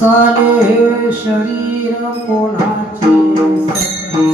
चाले शरीर कोणाची सत्ती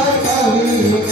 शरीर कोणाची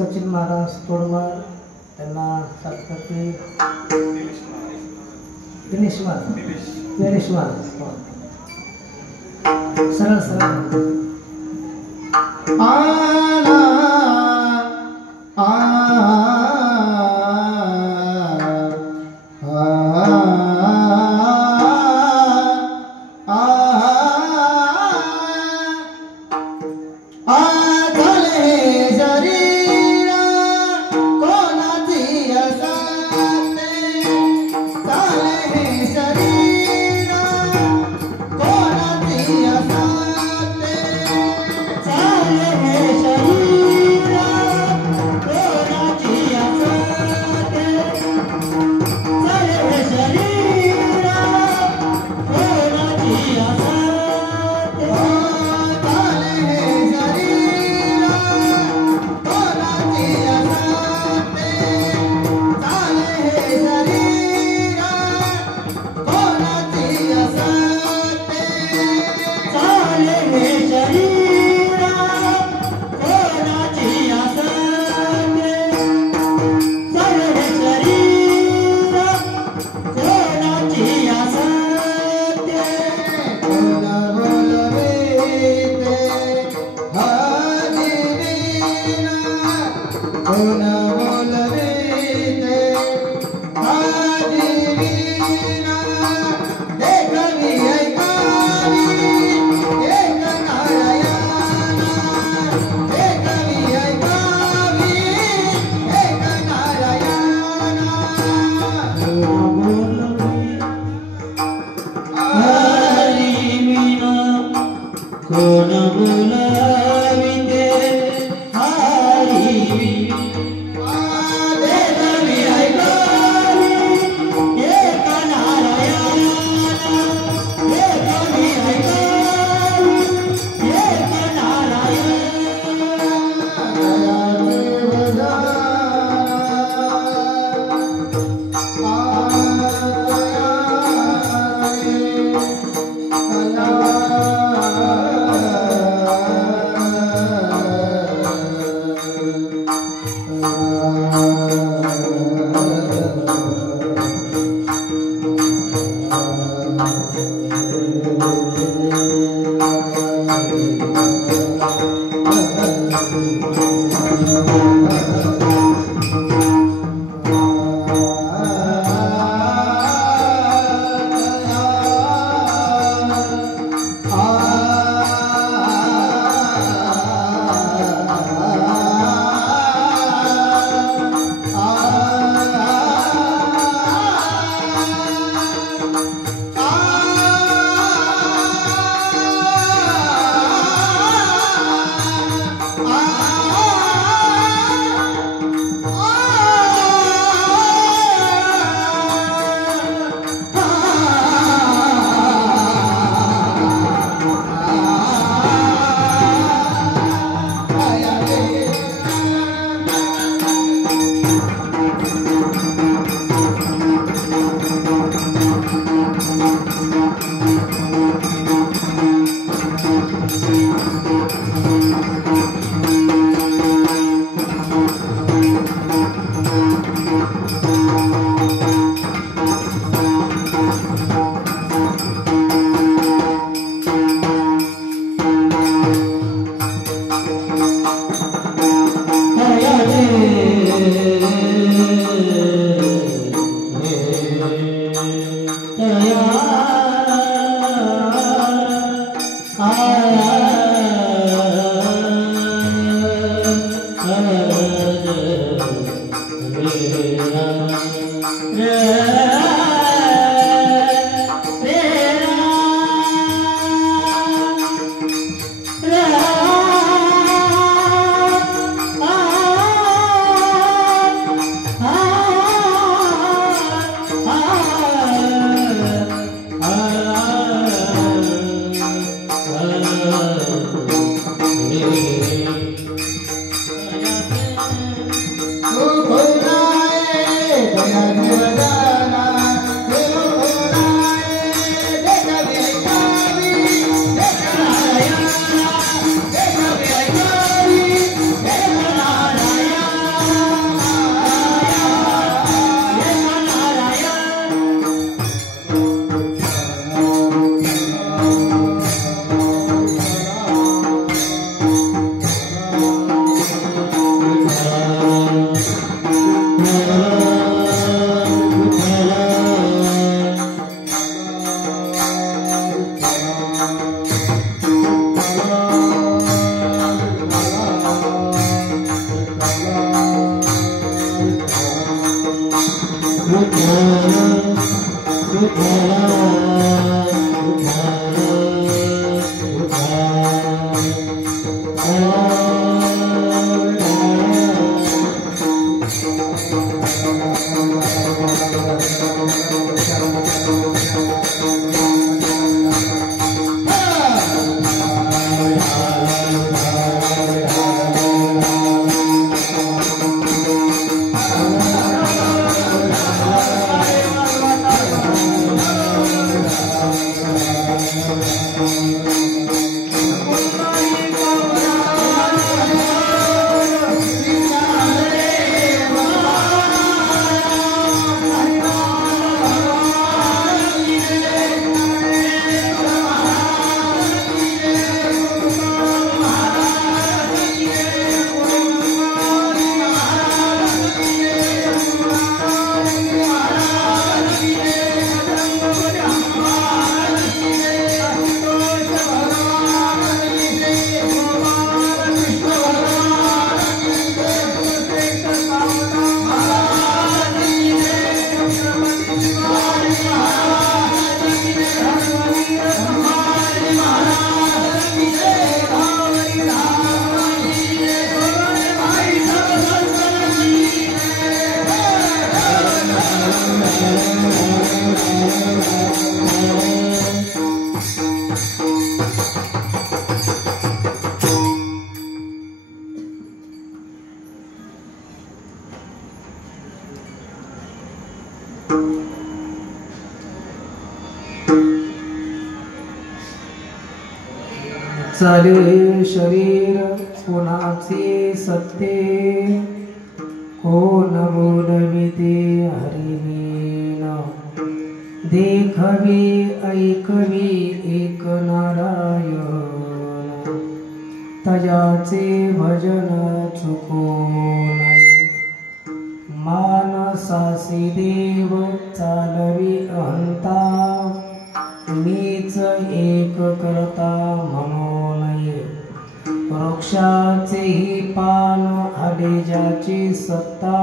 सचिन महाराज तोडमल त्यांना सत्पती दिनेश महाराज सरळ सरळ शरीर चाले शरीर कोणाचे सत्ते, कोण बोलविते हरिमीन, देखवी ऐकवी एक नारायण, तयाचे भजन चुको नये, मानसासी देव चालवी अहंता, मीच एक करता म्हणू नये, वृक्षाचेही पान आले ज्याची सत्ता,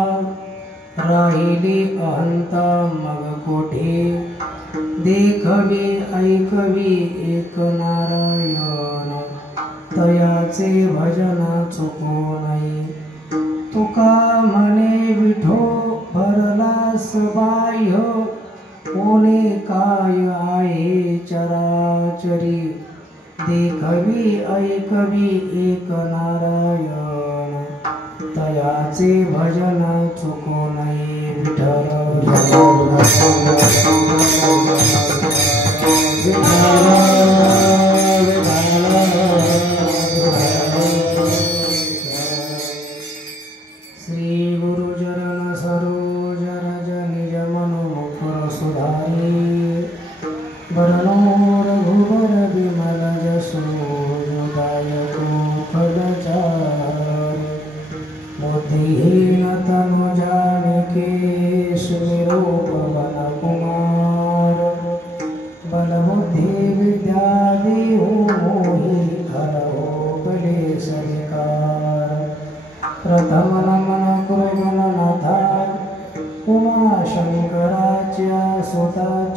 राहिली अहंता मग कोठे, देखवी ऐकवी एक नारायण, तयाचे भजन चुको नये, तुका म्हणे विठो भरलास बाह्य, कोणे काय आहे चराचरी, देखवी ऐकवी एक नारायण, तयाचे भजन चुको नये विठ्ठल श्री गुरुचरण सरोज रज निज मनो मुकुर सुधारी, वरणो रघुवर विमल जसो दायको फलचारि, बुद्धिहीन तनु जानिके सुमिरो पवन कुमार।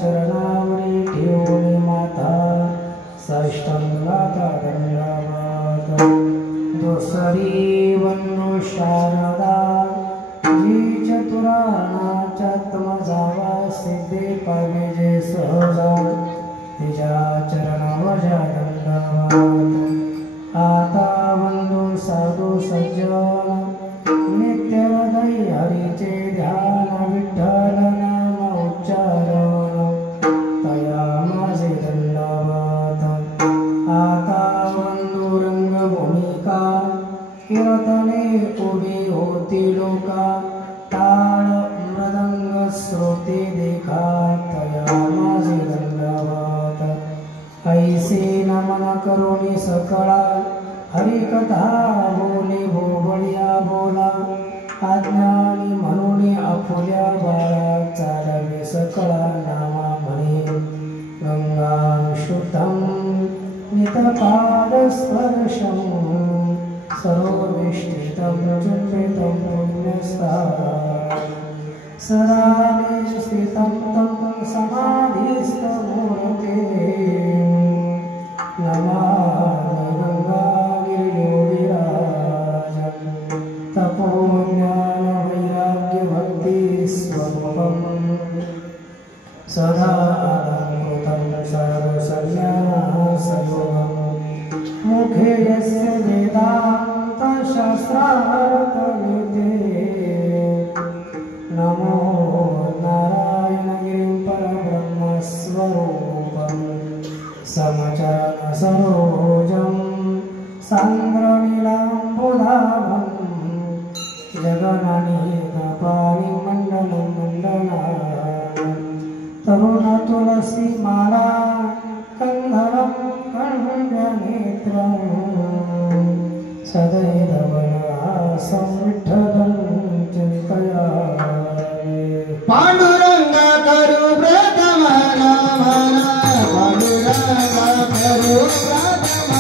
चरणावरी ठेवून माता साष्टांगाचा दंडवत दुसरी वंदू शारदा जी चतुराणाच्या तमजावा सिद्धे पावे जे सहजा तिच्या चरणावजा दंडवत आता वंदू साधू सज्जन नित्य हृदय हरीचे ध्यान विठ्ठल नाम उच्चारण तया माझे दंडवत आता वंदू रंगभूमिका कीर्तने उभी होती लोका ताळ मृदंग श्रोते देखा तया माझे दंडवत ऐसे नमन करुणी सकळा हरिकथा बोले भोबळ्या बोला अज्ञानी म्हणून अफुल्या बाळा चालवे सकळा नामा म्हणे गंगा शुद्धं नितपाद स्पर्शं सर्वविष्टितं चुंबितं पुण्यस्थानं सदाने स्थितं तं समाधिस्थमूर्ते नमामि गंगागिरियोगिराजं तपोज्ञानवैराग्यभक्तिस्वरूपं सदा अलङ्कृतं सर्वसन्न्यासयोगं मुखे यस्य वेदान्तशास्त्रार्थविदे नमो नारायणगिरिं परब्रह्मस्वरूपं समचरण सरोजं सान्द्रनीलाम्बुधावं जगन्नाथपाणि मण्डलं मण्डलानं तरुणतुलसीमाला कन्धरं कर्णनेत्रं सदैववनवासं विठ्ठलं चिन्तयामि पांडुरंगा करू प्रथम नमन पांडुरंगा करू प्रथम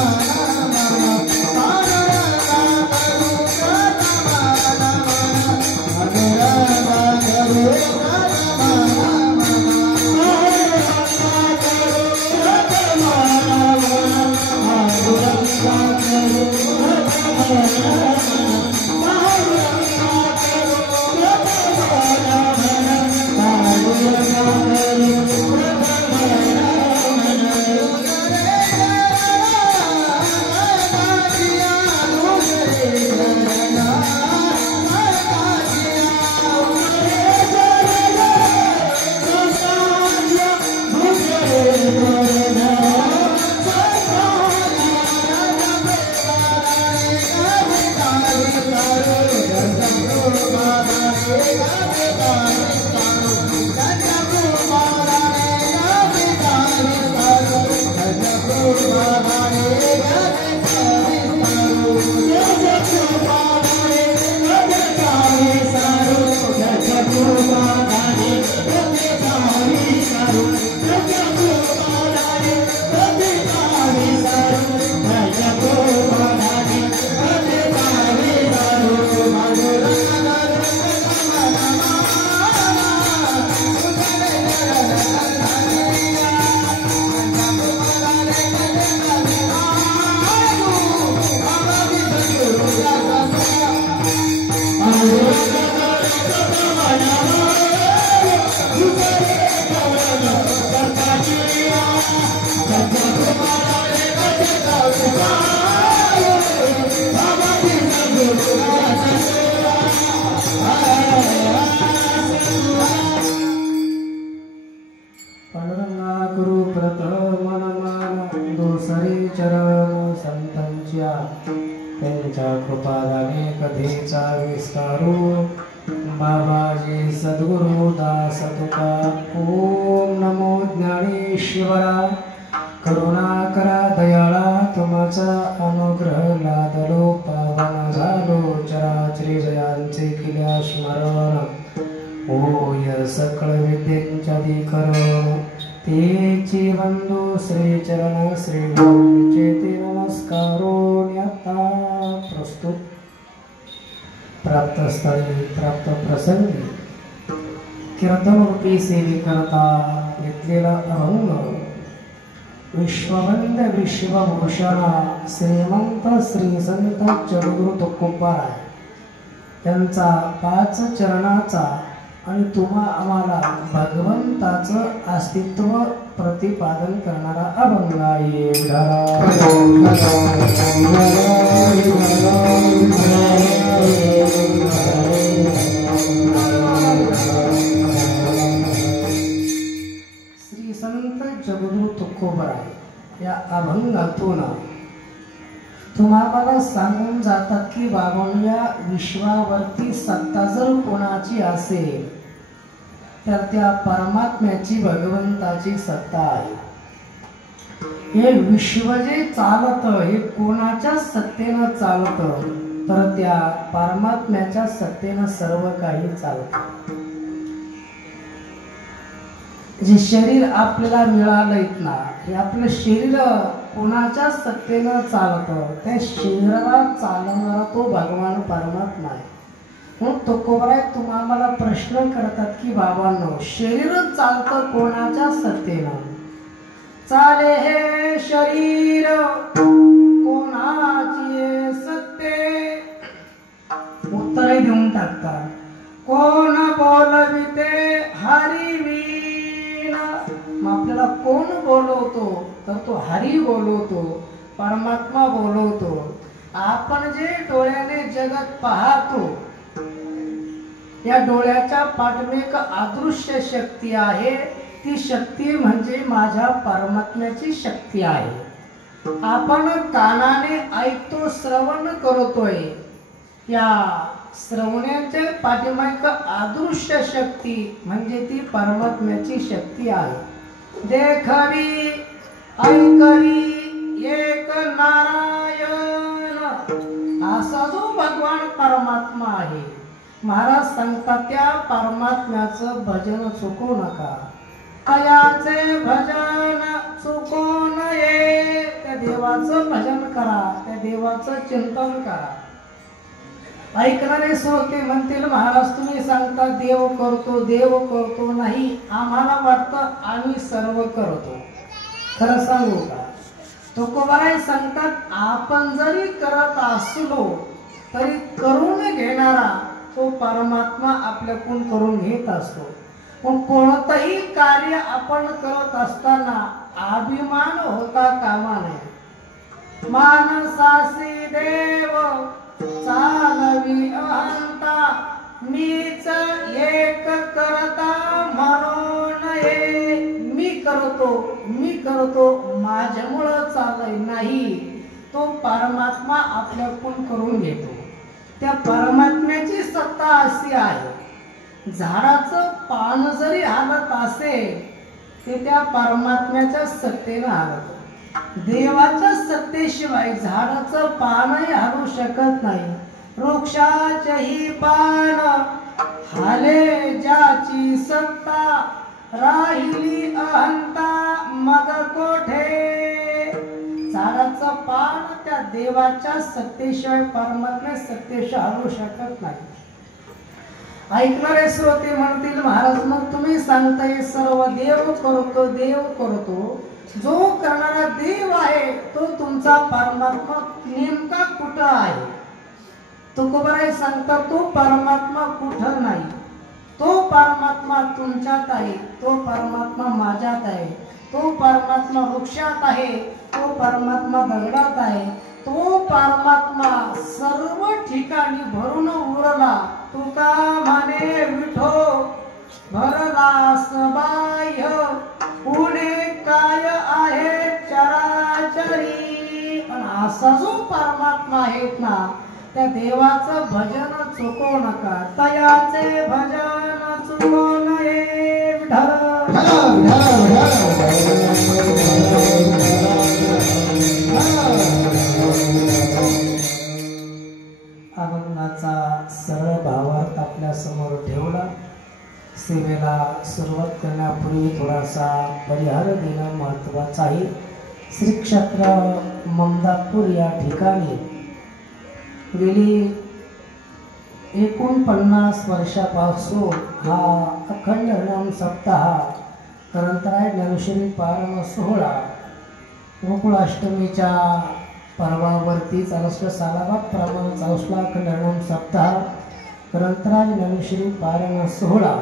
नमन पांडुरंगा करू प्रथम नमन पांडुरंगा करू प्रथम नमन पांडुरंगा करू प्रथम नमन पांडुरंगा करू प्रथम त्यांच्या कृपादाने कधीचा विस्तारू बाबाजी सद्गुरु दास तुका ओम नमो ज्ञानेश्वरा करुणा करा दयाळा तुमचा अनुग्रह लादलो पावन झालो चराचरी जयांचे केल्या स्मरण होय सकळ विद्येच्या अधिकरण तेची बंधू श्री चरण श्री चेती नमस्कारो न्याता प्रस्तुत प्राप्त स्थळी प्राप्त प्रसंगी कीर्तनरूपी सेवे करता घेतलेला अभंग विश्ववंद विश्वभूषण श्रीमंत श्री संत जगद्गुरु तुकोबाराय त्यांचा 5 चरणाचा आणि तुम्हा आम्हाला भगवंताचं अस्तित्व प्रतिपादन करणारा अभंग आहे. श्री संत जगद्गुरु तुकोबाराय या अभंगातून तुम्हाला सांगून जातात की बाबांनो, या विश्वावरती सत्ता जर कोणाची असेल तर त्या परमात्म्याची भगवंताची सत्ता आहे. हे विश्व जे चालत हे कोणाच्या सत्तेनं चालत तर त्या परमात्म्याच्या सत्तेनं सर्व काही चालत. जे शरीर आपल्याला मिळालंय ना, हे आपलं शरीर कोणाच्या सत्तेनं चालतं, त्या शरीराला चालवणारा तो भगवान परमात्मा आहे. म्हणून तुकोबाराय तुम्हाला प्रश्न करतात की बाबांनो, शरीर चालतं कोणाच्या सत्तेनं? चाले हे शरीर कोणाची सत्ते? उत्तर देऊन टाकतात, कोण बोलविते हरिवी. मग आपल्याला कोण बोलवतो तर तो हरी बोलवतो, परमात्मा बोलवतो. आपण जे डोळ्याने जगत पाहतो या डोळ्याच्या पाठीमागे अदृश्य शक्ती आहे. ती शक्ती म्हणजे माझ्या परमात्म्याची शक्ती आहे. आपण कानाने ऐकतो, श्रवण करतोय, या श्रवणाच्या पाठीमागे अदृश्य शक्ती म्हणजे ती परमात्म्याची शक्ती आहे. देखवी ऐकवी एक नारायण असा जो भगवान परमात्मा आहे. महाराज सांगतात त्या परमात्म्याचं भजन चुकू नका, तयाचे भजन चुकू नये. त्या देवाचं भजन करा, त्या देवाचं चिंतन करा. ऐकणारे श्रोते म्हणतील महाराज तुम्ही सांगता देव करतो देव करतो. नाही, आम्हाला वाटतं आम्ही सर्व करतो. खरं सांगू का, तुकोबाराय सांगतात आपण जरी करत असलो तरी करून घेणारा तो परमात्मा आपल्याकडून करून घेत असतो. पण कोणतंही कार्य आपण करत असताना अभिमान होता कामा नये. मानसासी देव चालवी अहंता, मीच एक करता म्हणून नये. मी करतो माझ्यामुळं चालय नाही, तो परमात्मा आपल्याकडून करून घेतो. त्या परमात्म्याची सत्ता अशी आहे, झाडाचं पान जरी हालत असेल ते त्या परमात्म्याच्या सत्तेनं हालत. देवाच्या सत्तेशिवाय झाडाचं पानही हलू शकत नाही. वृक्षाचेही पान हाले ज्याची सत्ता, राहिली अहंता मग कोठे. झाडाचं पान त्या देवाच्या सत्तेशिवाय परमात्म्या सत्तेशिवाय हलू शकत नाही. ऐकणारे श्रोते म्हणतील महाराज मग तुम्ही सांगताय सर्व देव करतो देव करतो. जो करणारा देव आहे तो तुमचा परमात्मा नेमका कुठं आहे? तुकोबाराय सांगतात तो परमात्मा कुठं नाही. तो परमात्मा तुमच्यात आहे, तो परमात्मा माझ्यात आहे, तो परमात्मा वृक्षात आहे, तो परमात्मा दगडात आहे, तो परमात्मा सर्व ठिकाणी भरून उरला. तुका म्हणे विठो भरला बाह्य, पुणे काय आहे चराचरी. पण असा जो परमात्मा आहे ना त्या देवाचं भजन चुकवू नका, तयाचे भजन चुकवू नये. अभंगाचा सरळ भावार्थ आपल्या समोर ठेवला. सेवेला सुरुवात करण्यापूर्वी थोडासा परिहार देणं महत्त्वाचं आहे. श्री क्षेत्र ममदापूर या ठिकाणी गेली 49 वर्षापासून हा अखंड हरिनाम सप्ताह ग्रंथराज ज्ञानेश्वरी पारायण सोहळा गोकुळाष्टमीच्या पर्वावरती चालू सालाबाद प्रमाण चालू कल्याण सप्ताह ग्रंथराज ज्ञानेश्वरी पारायण सोहळा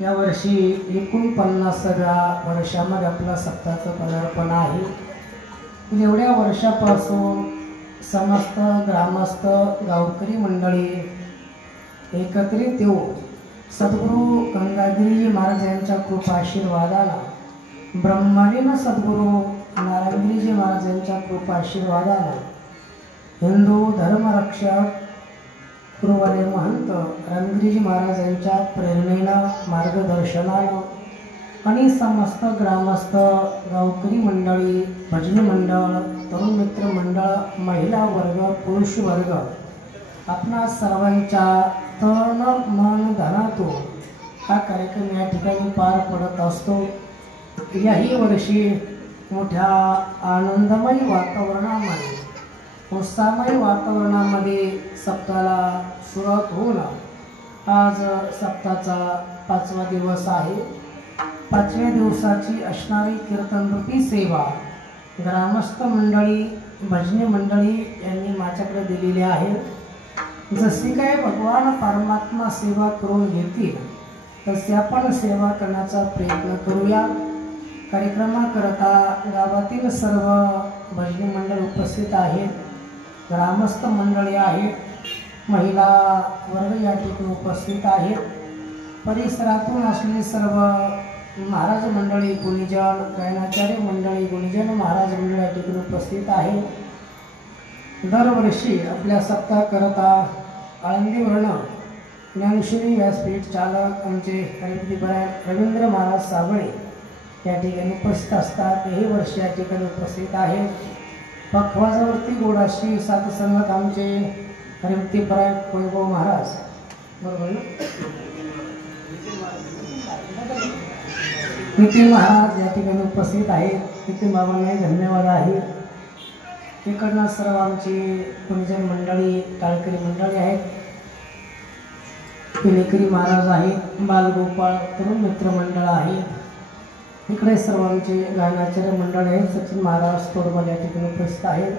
यावर्षी 49व्या वर्षामध्ये आपला सप्ताहाचं पदार्पण आहे। एवढ्या वर्षापासून समस्त ग्रामस्थ गावकरी मंडळी एकत्रित येऊन सद्गुरू गंगागिरी महाराज यांच्या कृपाशीर्वादानं ब्रह्मलीन सद्गुरू नारायणगिरीजी महाराज यांच्या कृपाशीर्वादानं हिंदू धर्मरक्षक गुरुवर्य महंत रामगिरीजी महाराज यांच्या प्रेरणेनं मार्गदर्शनानं आणि समस्त ग्रामस्थ गावकरी मंडळी भजनी मंडळ तरुण मित्र मंडळ महिला वर्ग पुरुष वर्ग आपणा सर्वांच्या तन मन धनातून हा कार्यक्रम या ठिकाणी पार पडत असतो। याही वर्षी मोठ्या आनंदमय वातावरणामध्ये उत्साहमय वातावरणामध्ये सप्ताहाला सुरुवात होऊन आज सप्ताहाचा 5वा दिवस आहे। 5व्या दिवसाची असणारी कीर्तनरूपी सेवा ग्रामस्थ मंडळी भजनी मंडळी यांनी माझ्याकडे दिलेली आहे। जशी काय भगवान परमात्मा सेवा करून घेतील तशी आपण सेवा करण्याचा प्रयत्न करूया। कार्यक्रमाकरता गावातील सर्व भजनी मंडळ उपस्थित आहेत, ग्रामस्थ मंडळी आहेत, महिला वर्ग या ठिकाणी उपस्थित आहेत, परिसरातून असलेली सर्व महाराज मंडळी गुणीजन गायनाचार्य मंडळी गुणीजन महाराज मंडळ या ठिकाणी उपस्थित आहे। दरवर्षी आपल्या सप्ताहाकरता आळंदीवर्ण ज्ञानेश्वरी व्यासपीठ चालक आमचे हरिपतीपरायण रवींद्र महाराज साबळे या ठिकाणी उपस्थित असतात। हे वर्ष या ठिकाणी उपस्थित आहेत। पखवाजावरती गोडाशी साधसंगत आमचे हरिपतीपरायण वैभव महाराज बरोबर नितीन महाराज या ठिकाणी उपस्थित आहेत। नितीन बाबांनाही धन्यवाद आहे। इकडनं सर्व आमची गुणीजन मंडळी टाळकरी मंडळी आहेत, पिलेकरी महाराज आहेत, बालगोपाळ तरुण मित्र मंडळ आहेत, इकडे सर्व आमचे गायनाचार्य मंडळ आहेत, सचिन महाराज तोडबल या ठिकाणी उपस्थित आहेत,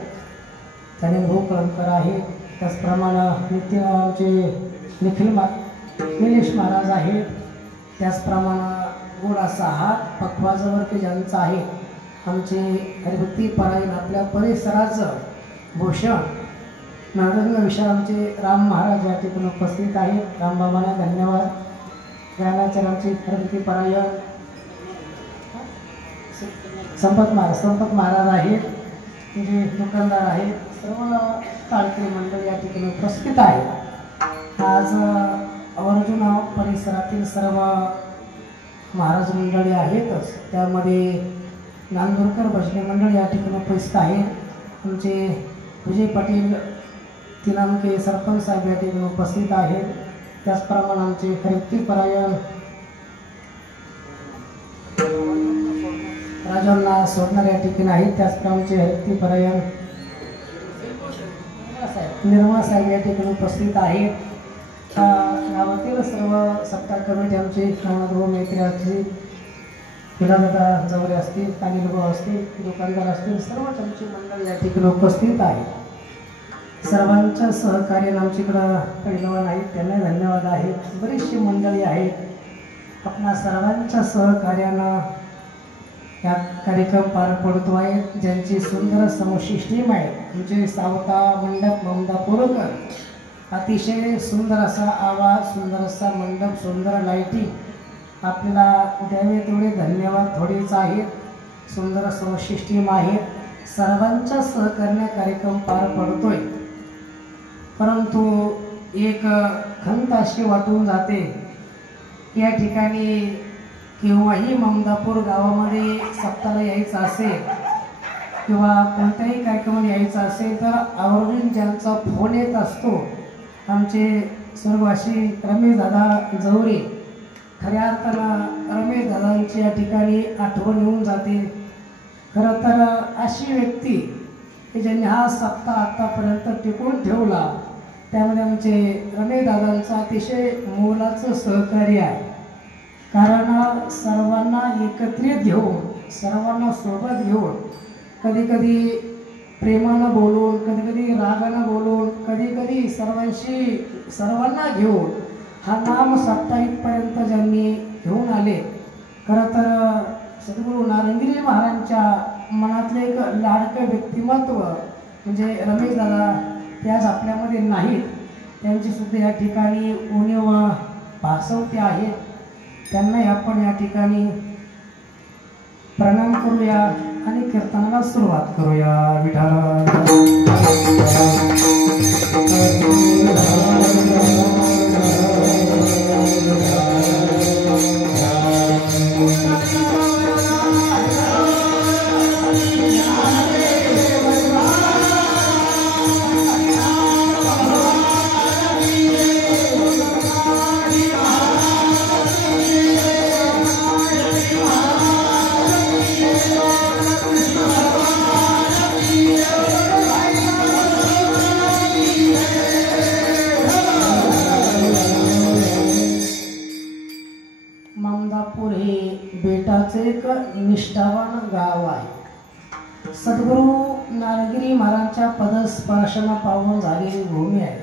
त्याने भाऊ कळमकर आहेत, त्याचप्रमाणे नित्य आमचे निलेश महाराज आहेत, त्याचप्रमाणे गोड असा हात पखवाजावरती ज्यांचा आहे आमचे हरिभक्तीपरायण आपल्या परिसराचं भूषण नारंग विषय आमचे राम महाराज या ठिकाणी उपस्थित आहेत। रामबाबांना धन्यवाद। गायनाचार्यांचे हरिभक्तीपरायण संपत महाराज आहेत, म्हणजे दुकानदार आहेत, सर्व टाळकरी मंडळ या ठिकाणी उपस्थित आहे। आज अर्जुन परिसरातील सर्व महाराज मंडळी आहेतच, त्यामध्ये नांदूरकर भजनी मंडळ या ठिकाणी उपस्थित आहे। आमचे विजय पाटील तिनामके सरपंच साहेब या ठिकाणी उपस्थित आहेत, त्याचप्रमाणे आमचे हरिभक्तीपरायण राजांना सोडणार या ठिकाणी आहेत, त्याचप्रमाणे आमचे हरिभक्तीपरायण निर्मला साहेब या ठिकाणी उपस्थित आहेत। गावातील सर्व सप्ताह कमिटी आमचे नवनाथ मैत्री असतील, हिरादादा जवळ असतील, तानिल भाऊ असतील, दुकानदार असतील, सर्व आमची मंडळ या ठिकाणी उपस्थित आहे। सर्वांच्या सहकार्याने आमच्याकडं पैलवान आहेत, त्यांना धन्यवाद आहे। बरीचशी मंडळी आहेत, आपणा सर्वांच्या सहकार्यानं या कार्यक्रम पार पडतो आहे। ज्यांची सुंदर समुशिष्टीम आहे आमचे सावता मंडप ममदापूरकर, अतिशय सुंदर असा आवाज, सुंदर असा मंडप, सुंदर लाईटिंग आपल्याला द्यावे तेवढे धन्यवाद थोडेच आहेत। सुंदर समुशिष्टीम आहे, सर्वांच्या सहकार्याने कार्यक्रम पार पडतोय। परंतु एक खंत अशी वाटून जाते, या ठिकाणी केव्हाही ममदापूर गावामध्ये सप्ताहाला यायचं असेल किंवा कोणत्याही कार्यक्रमाला यायचं असेल तर आवर्जून ज्यांचा फोन येत असतो आमचे सर्व अशी रमेश दादा जवरे, खऱ्या अर्थानं रमेश दादांची या ठिकाणी आठवण येऊन जाते। खरं तर अशी व्यक्ती की ज्यांनी हा सप्ताह आतापर्यंत टिकून ठेवला, त्यामध्ये आमचे रमेश दादांचं अतिशय मोलाचं सहकार्य आहे। कारण सर्वांना एकत्रित घेऊन, सर्वांना सोबत घेऊन, कधी कधी प्रेमानं बोलून, कधी कधी रागानं बोलून, कधी कधी सर्वांना घेऊन हा नाम सत्ता इथपर्यंत ज्यांनी घेऊन आले. खरं तर सद्गुरू नारायणगिरी महाराजांच्या मनातले एक लाडकं व्यक्तिमत्व म्हणजे रमेश दादा ते आज आपल्यामध्ये नाहीत. त्यांची सुद्धा या ठिकाणी उणीव भासवते आहेत. त्यांनाही आपण या ठिकाणी प्रणाम करूया आणि कीर्तनाला सुरुवात करूया. ममदापूर हे बेटाचे एक निष्ठावान गाव आहे. सद्गुरू नारायणगिरी महाराजांच्या पदस्पर्शानं पावन झालेली भूमी आहे.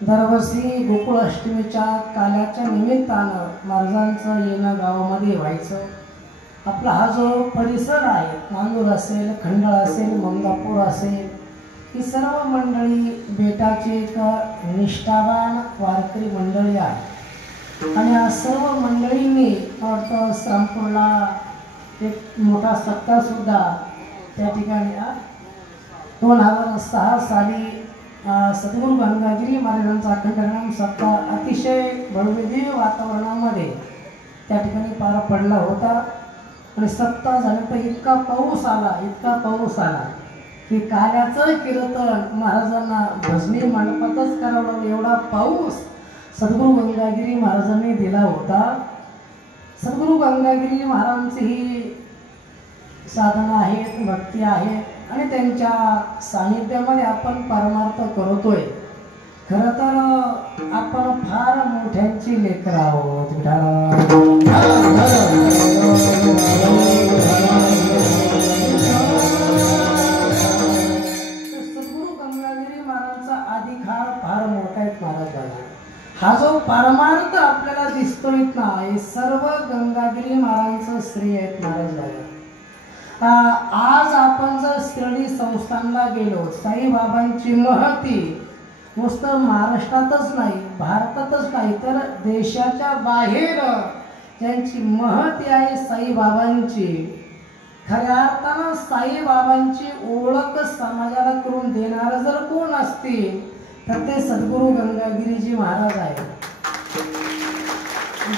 दरवर्षी गोकुळ अष्टमीच्या काल्याच्या निमित्तानं महाराजांचं येणं गावामध्ये व्हायचं. आपला हा जो परिसर आहे, नांदूर असेल, खंडाळ असेल, ममदापूर असेल, ही सर्व मंडळी बेटाची एक निष्ठावान वारकरी मंडळी आहे. आणि या सर्व मंडळींनी वाटतं श्रामपूरला एक मोठा सत्ता सुद्धा त्या ठिकाणी 2006 साली सद्गुरू गंगागिरी महाराजांचा अखंड सत्ता अतिशय भव्यदिव्य वातावरणामध्ये त्या ठिकाणी पार पडला होता. आणि सत्ता झाल्यानंतर इतका पाऊस आला की काल्याचं कीर्तन महाराजांना भजनी मंडपातच करावं, एवढा पाऊस सद्गुरू गंगागिरी महाराजांनी दिला होता. सद्गुरू गंगागिरी महाराजांची ही साधना आहेत, भक्ती आहे आणि त्यांच्या सानिध्यामध्ये आपण परमार्थ करतोय. खरं तर आपण फार मोठ्यांची लेकरं आहोत. सद्गुरू गंगागिरी महाराजांचा अधिकार फार मोठा आहे महाराजांना. हा जो परमार्थ आपल्याला दिसतोय ना, हे सर्व गंगागिरी महाराजांचं श्रेय आहेत महाराजांना. आज आपण जर शिर्डी संस्थानला गेलो, साईबाबांची महती नुसतं महाराष्ट्रातच नाही, भारतातच नाही, तर देशाच्या बाहेर ज्यांची महती आहे साईबाबांची, खऱ्या अर्थानं साईबाबांची ओळख समाजाला करून देणारं जर कोण असतील तर ते सद्गुरू गंगागिरीजी महाराज आहेत.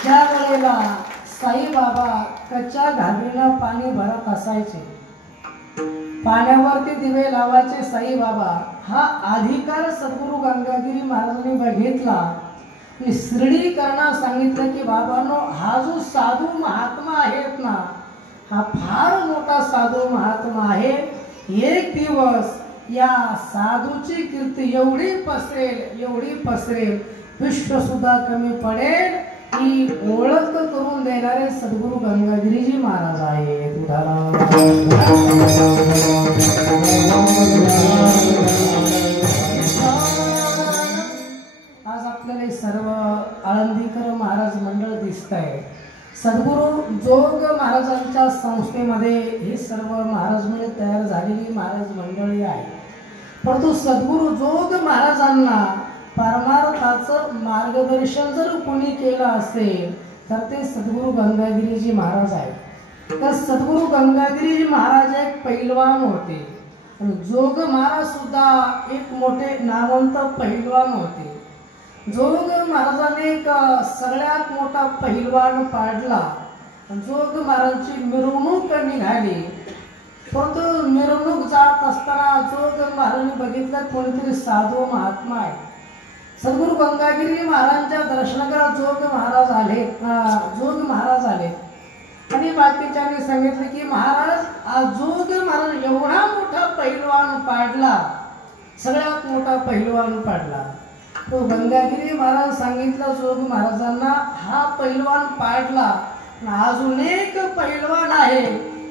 ज्या वेळेला साईबाबा कच्च्या घागरीनं पाणी भरत असायचे, पाण्यावरती दिवे लावायचे साईबाबा, हा अधिकार सद्गुरू गंगागिरी महाराजांनी बघितला. शिर्डीकरांना सांगितलं की बाबांनो, हा जो साधू महात्मा आहेत ना, हा फार मोठा साधू महात्मा आहे. एक दिवस या साधूची कीर्ती एवढी पसरेल, विश्व सुद्धा कमी पडेल, ही ओळख करून देणारे सद्गुरू गंगागिरीजी महाराज आहेत. आज आपल्याला सर्व आळंदीकर महाराज मंडळ दिसत आहे. सद्गुरू जोग महाराजांच्या संस्थेमध्ये ही सर्व महाराज मंडळ तयार झालेली महाराज मंडळी आहे. परंतु सद्गुरू जोग महाराजांना परमार्थाचं मार्गदर्शन जर कोणी केलं असेल तर ते सद्गुरू गंगागिरीजी महाराज आहेत. तर सद्गुरू गंगागिरीजी महाराज एक पैलवान होते आणि जोग महाराज सुद्धा एक मोठे नामवंत पैलवान होते. जोग महाराजांनी एक सगळ्यात मोठा पैलवान पाडला. जोग महाराजांची मिरवणूक निघाली, परंतु मिरवणूक जात असताना जोग महाराजांनी बघितलं कोणीतरी साधू महात्मा आहे. सद्गुरू गंगागिरी महाराजांच्या दर्शनाला जोग महाराज आले आणि बाकीच्यांनी सांगितलं की महाराज, जोग महाराज एवढा मोठा पैलवान पाडला, सगळ्यात मोठा पैलवान पाडला. तो गंगागिरी महाराज सांगितलं जोग महाराजांना, हा पैलवान पाडला, अजून एक पैलवान आहे,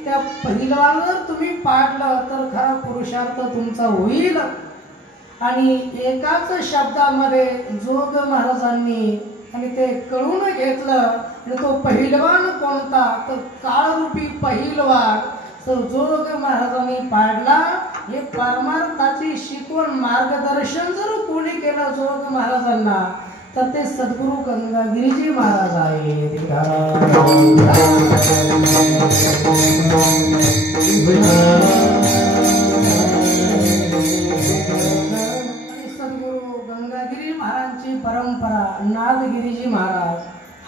त्या पैलवानावर तुम्ही पाडलं तर खरा पुरुषार्थ तुमचा होईल. आणि एकाच शब्दामध्ये जोग महाराजांनी आणि ते कळून घेतलं. आणि तो पहिलवान कोणता तर काळरूपी पहिलवान तर जोग महाराजांनी पाडला. हे परमार्थाची शिकवण मार्गदर्शन जर कोणी केलं जोग महाराजांना तर ते सद्गुरू गंगागिरीजी महाराज आहेत. सद्गुरू गंगागिरी महाराजांची परंपरा नादगिरीजी महाराज,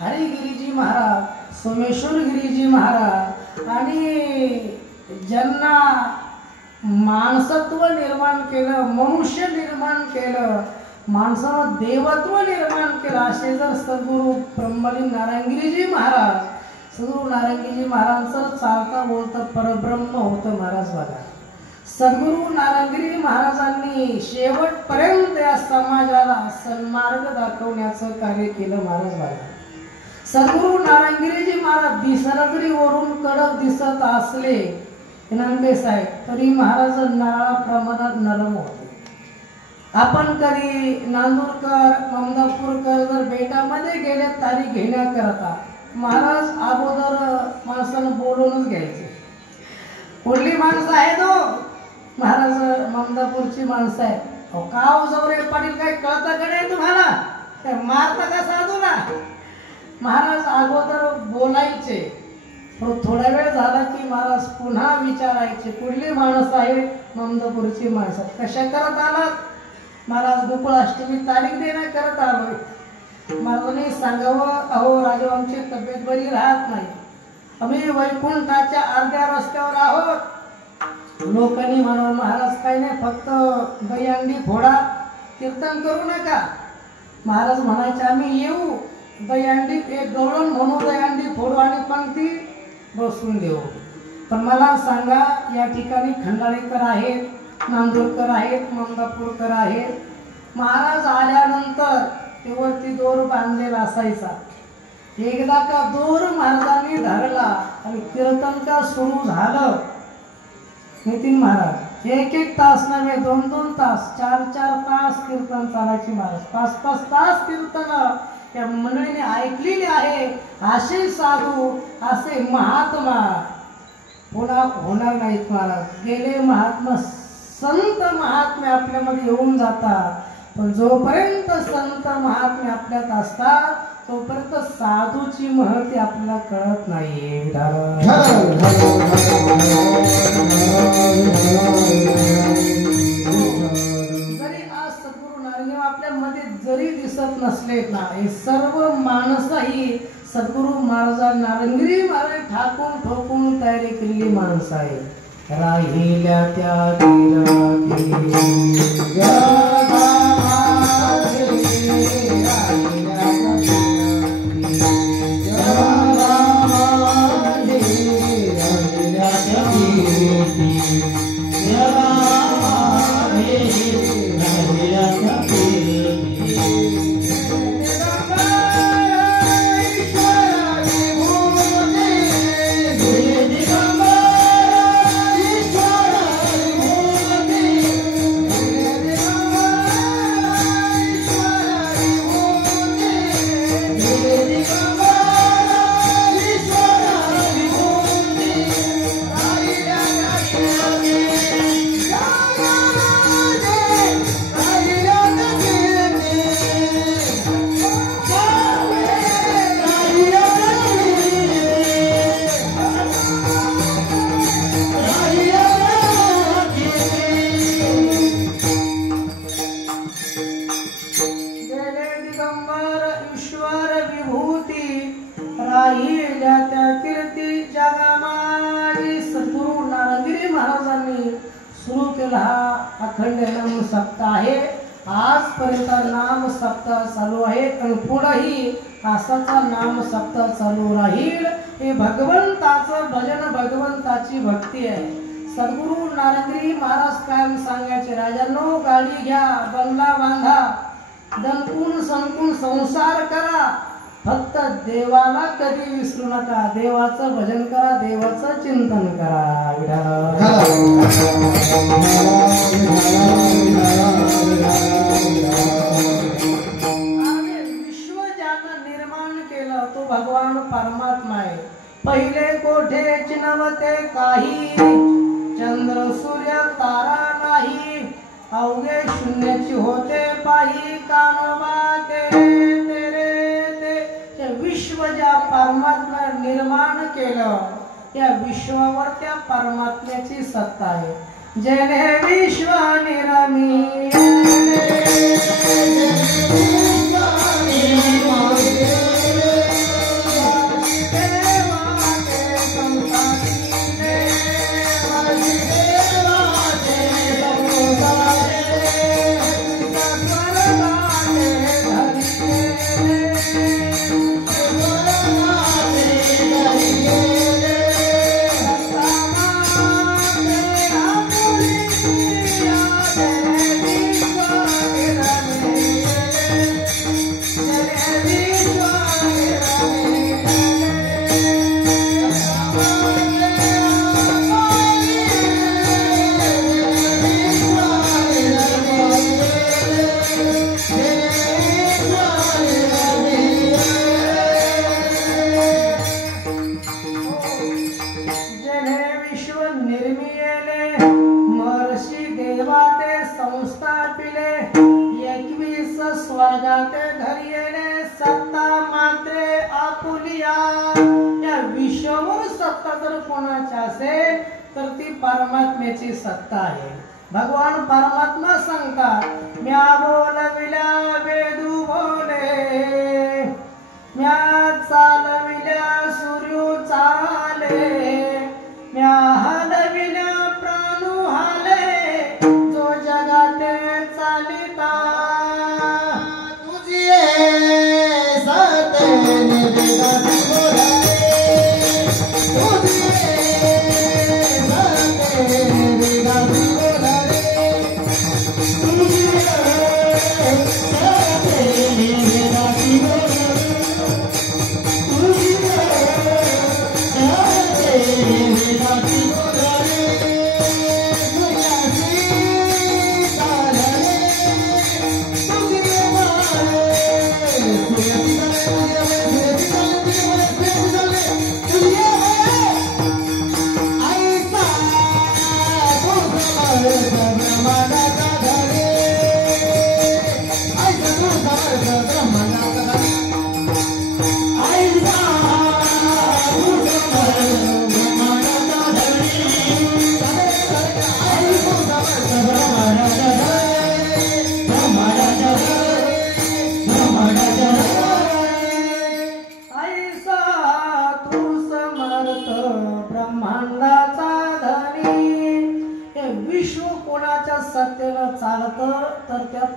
हरिगिरीजी महाराज, सोमेश्वर गिरीजी महाराज आणि ज्यांना माणसत्व निर्माण केलं, मनुष्य निर्माण केलं, माणसानं देवत्व निर्माण केलं, असे जर सद्गुरू ब्रह्मलीन नारायणगिरीजी महाराज, सद्गुरू नारायणगिरीजी महाराजांचं चालता बोलतं परब्रह्म होतं महाराज. बघा सद्गुरू नारायणगिरी महाराजांनी शेवटपर्यंत या समाजाला सन्मार्ग दाखवण्याचं कार्य केलं महाराज. बघा सद्गुरू नारायणगिरीजी महाराज दिसायला जरी वरून कडक दिसत असले नांदे साहेब तरी महाराज नारळाप्रमाणात नरम होते. आपण कधी नांदूरकर ममदापूरकर जर बेटामध्ये गेले तारीख घेण्याकरता महाराज अगोदर माणसानं बोलूनच घ्यायचे. कुठली माणसं आहे तो महाराज ममदापूरची माणसं आहे. का जवळ पाटील काय कळतं का नाही तुम्हाला, मारता का साधू ना. महाराज अगोदर बोलायचे, पण थोडा वेळ झाला की महाराज पुन्हा विचारायचे कुठली माणसं आहे, ममदापूरची माणसं. कशा करत आलात महाराज, गोकुळाष्टमी तारीख देण्या करत आलोय. महाराजांनी सांगावं, अहो राजा आमची तब्येत बरी राहत नाही, आम्ही वैकुंठाच्या अर्ध्या रस्त्यावर आहोत. लोकांनी म्हणावं महाराज काय नाही फक्त दहीहंडी फोडा, कीर्तन करू नका. महाराज म्हणायचे आम्ही येऊ, दहीहंडी एक गवळण म्हणू, दहीहंडी फोडू आणि पंक्ती बसून देऊ. पण मला सांगा या ठिकाणी खंडाळेकर आहेत, नांदूरकर आहेत, ममदापूरकर आहेत. महाराज आल्यानंतर ते वरती दोर बांधलेला असायचा. एकदा का दोर महाराजांनी धरला आणि कीर्तन का सुरू झालं, नितीन महाराज एक एक तास नव्हे 2-2 तास 4-4 तास कीर्तन चालायचे. महाराज 5-5 तास कीर्तन या मंडळीने ऐकलेली आहे. असे साधू असे महात्मा पुन्हा होणार नाहीत महाराज. गेले महात्मा संत महात्मे आपल्यामध्ये येऊन जातात, पण जोपर्यंत संत महात्मे आपल्यात असतात तोपर्यंत साधूची महती आपल्याला कळत नाही. जरी आज सद्गुरू नारायण आपल्यामध्ये जरी दिसत नसले ना, हे सर्व माणसं ही सद्गुरू महाराज नारायणगिरी महाराज ठाकून ठोकून तयारी केलेली माणसं आहे. राहिल्या त्या अखंड नाम सप्ताह आहे. आजपर्यंत नाम सप्ताह चालू आहे आणि पुढेही असाचा नाम सप्ताह चालू राहील. हे भगवंताचं भजन, भगवंताची भक्ती आहे. सद्गुरू नारायणगिरी महाराज कायम सांगायचे, राजांनो गाडी घ्या, बंगला बांधा, दणकून सणकून संसार करा, फक्त देवाला कधी विसरू नका. देवाचं भजन करा, देवाचं चिंतन करा. विश्व ज्यानं निर्माण केलं तो भगवान परमात्मा आहे. पहिले कोठे नव्हते काही, चंद्र सूर्य तारा नाही, अवघे शून्याची होते पाही. कानोबा तेरे ते विश्व ज्या परमात्मा निर्माण केलं, त्या विश्वावर त्या परमात्म्याची सत्ता आहे. जेने विश्व निर्मिले, स्वर्गात धरिले सत्ता मात्रे आपुलिया. या विश्वावर सत्ता जर कोणाची असेल तर ती परमात्म्याची सत्ता आहे. भगवान परमात्मा सांगतात, म्या बोलविल्या वेदू बोले, म्या चालविल्या सूर्य चाले, म्या हलविल्या प्राणू हाले, जो जगाते चालिता.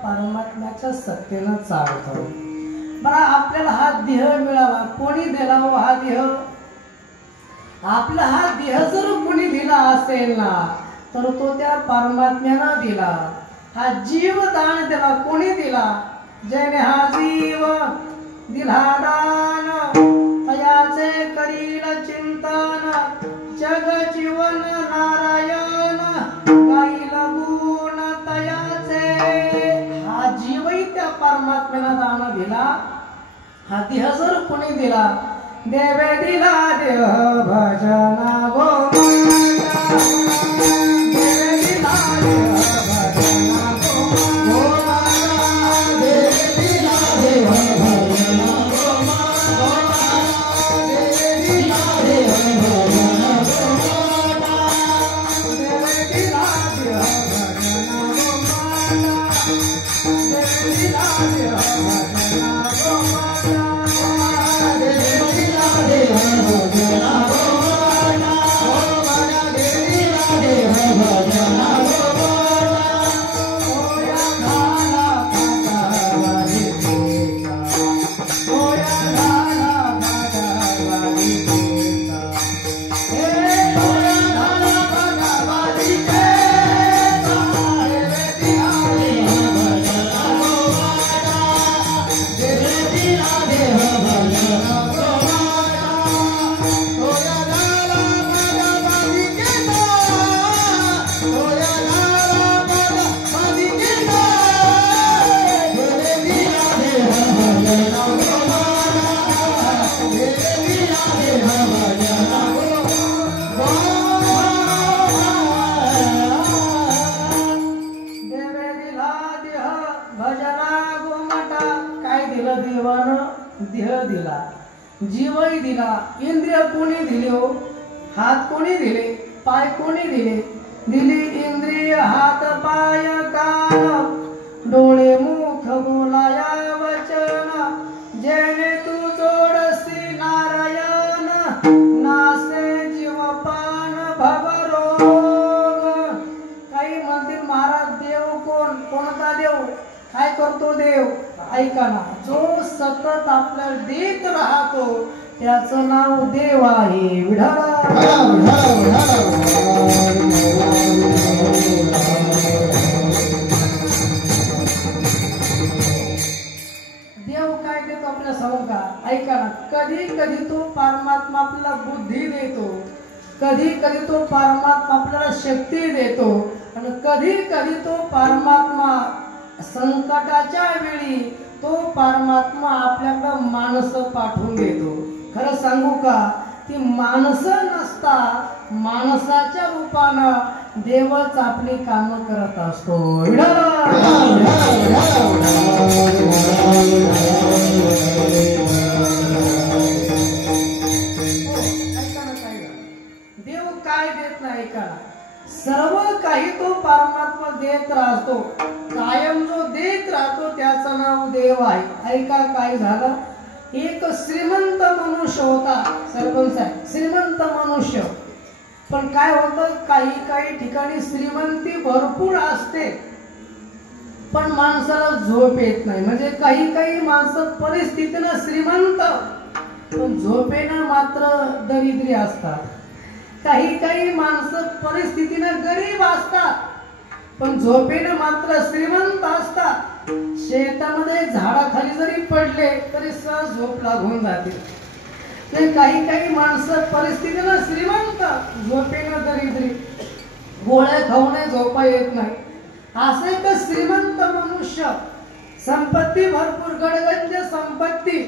परमात्म्याच्या सत्तेनं चालतो. बरं, आपल्याला हा देह मिळावा, कोणी दिला हो हा देह? आपला हा देह जर कोणी दिला असेल ना तर तो त्या परमात्म्यानं दिला. हा जीव दान दिला, कोणी दिला? ज्याने हा जीव दिला दान, तयाचे करील चिंतन, जग जीवन नारायण गाईल गुण तयाचे. हा जीवही त्या परमात्म्यानं दान दिला. हा देह जर कोणी दिला, देवे दिला देह भजना गो, देवे दिला देह भजना गो, देवे दिला देह भजना गो, देवे दिला देह भजना गो, देवे दिला देह भजना गो, देवे दिला देह भजना गो, देवे दिला देह भजना गो. जीवही दिला, इंद्रिय कोणी दिले हो? हात कोणी दिले, पाय कोणी दिले? दिली इंद्रिय हात पाय कान, डोळे मुख बोलाया वचन, जेणे तू जोडसी नारायण, नासे जीवपान भवरोग. काही म्हणतील महाराज देव कोणता देव? काय करतो देव? ऐका ना, जो सतत आपल्याला देत राहतो त्याचं नाव देव आहे. देव काय देतो आपल्या समोर? ऐका ना, कधी कधी तो परमात्मा आपल्याला बुद्धी देतो, कधी कधी तो परमात्मा आपल्याला शक्ती देतो, आणि कधी कधी तो परमात्मा संकटाच्या वेळी तो परमात्मा आपल्याकडे माणसं पाठवून देतो. खरं सांगू का, ती माणसं नसता माणसाच्या रूपानं देवच आपली कामं करत असतो. देव काय देत नाही का? सर्व काही तो परमात्मा देत राहतो, कायम जो देत राहतो त्याचं नाव देव आहे. ऐका काय झालं, एक श्रीमंत मनुष्य होता. सरपंच आहे, श्रीमंत मनुष्य. पण काय होतं, काही काही ठिकाणी श्रीमंती भरपूर असते पण माणसाला झोप येत नाही. म्हणजे काही काही माणसं परिस्थितीनं श्रीमंत पण झोपेनं मात्र दरिद्री असतात. काही काही माणसं परिस्थितीनं गरीब असतात पण झोपेनं मात्र श्रीमंत असतात. शेतामध्ये झाडाखाली जरी पडले तरी सहज झोप लागून जाते. काही काही माणसं परिस्थितीनं श्रीमंत, झोपेनं दरिद्री, गोळ्या खाऊन झोपा येत नाही. असं एक श्रीमंत मनुष्य, संपत्ती भरपूर, गडगंज संपत्ती.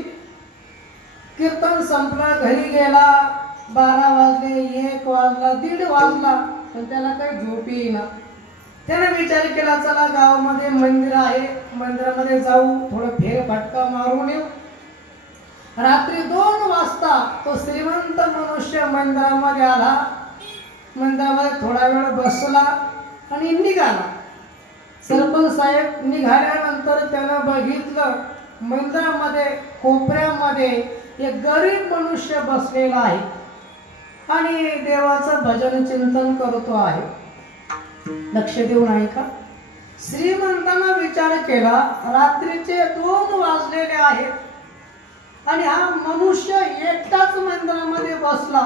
कीर्तन संपला, घरी गेला, 12 वाजले, 1 वाजला, 1:30 वाजला, पण त्याला काही झोप येईना. त्याने विचार केला, चला गावामध्ये मंदिर आहे, मंदिरामध्ये जाऊ, थोडं फेरफटका मारून येऊ. रात्री 2 वाजता तो श्रीमंत मनुष्य मंदिरामध्ये आला. मंदिरामध्ये थोडा वेळ बसला आणि निघाला. सरपंच साहेब निघाल्यानंतर त्यानं बघितलं, मंदिरामध्ये कोपऱ्यामध्ये एक गरीब मनुष्य बसलेला आहे आणि देवाचं भजन चिंतन करतो आहे. लक्ष देऊन ऐका. श्रीमंतांना विचार केला, रात्रीचे 2 वाजलेले आहेत आणि हा मनुष्य एकटाच मंदिरामध्ये बसला,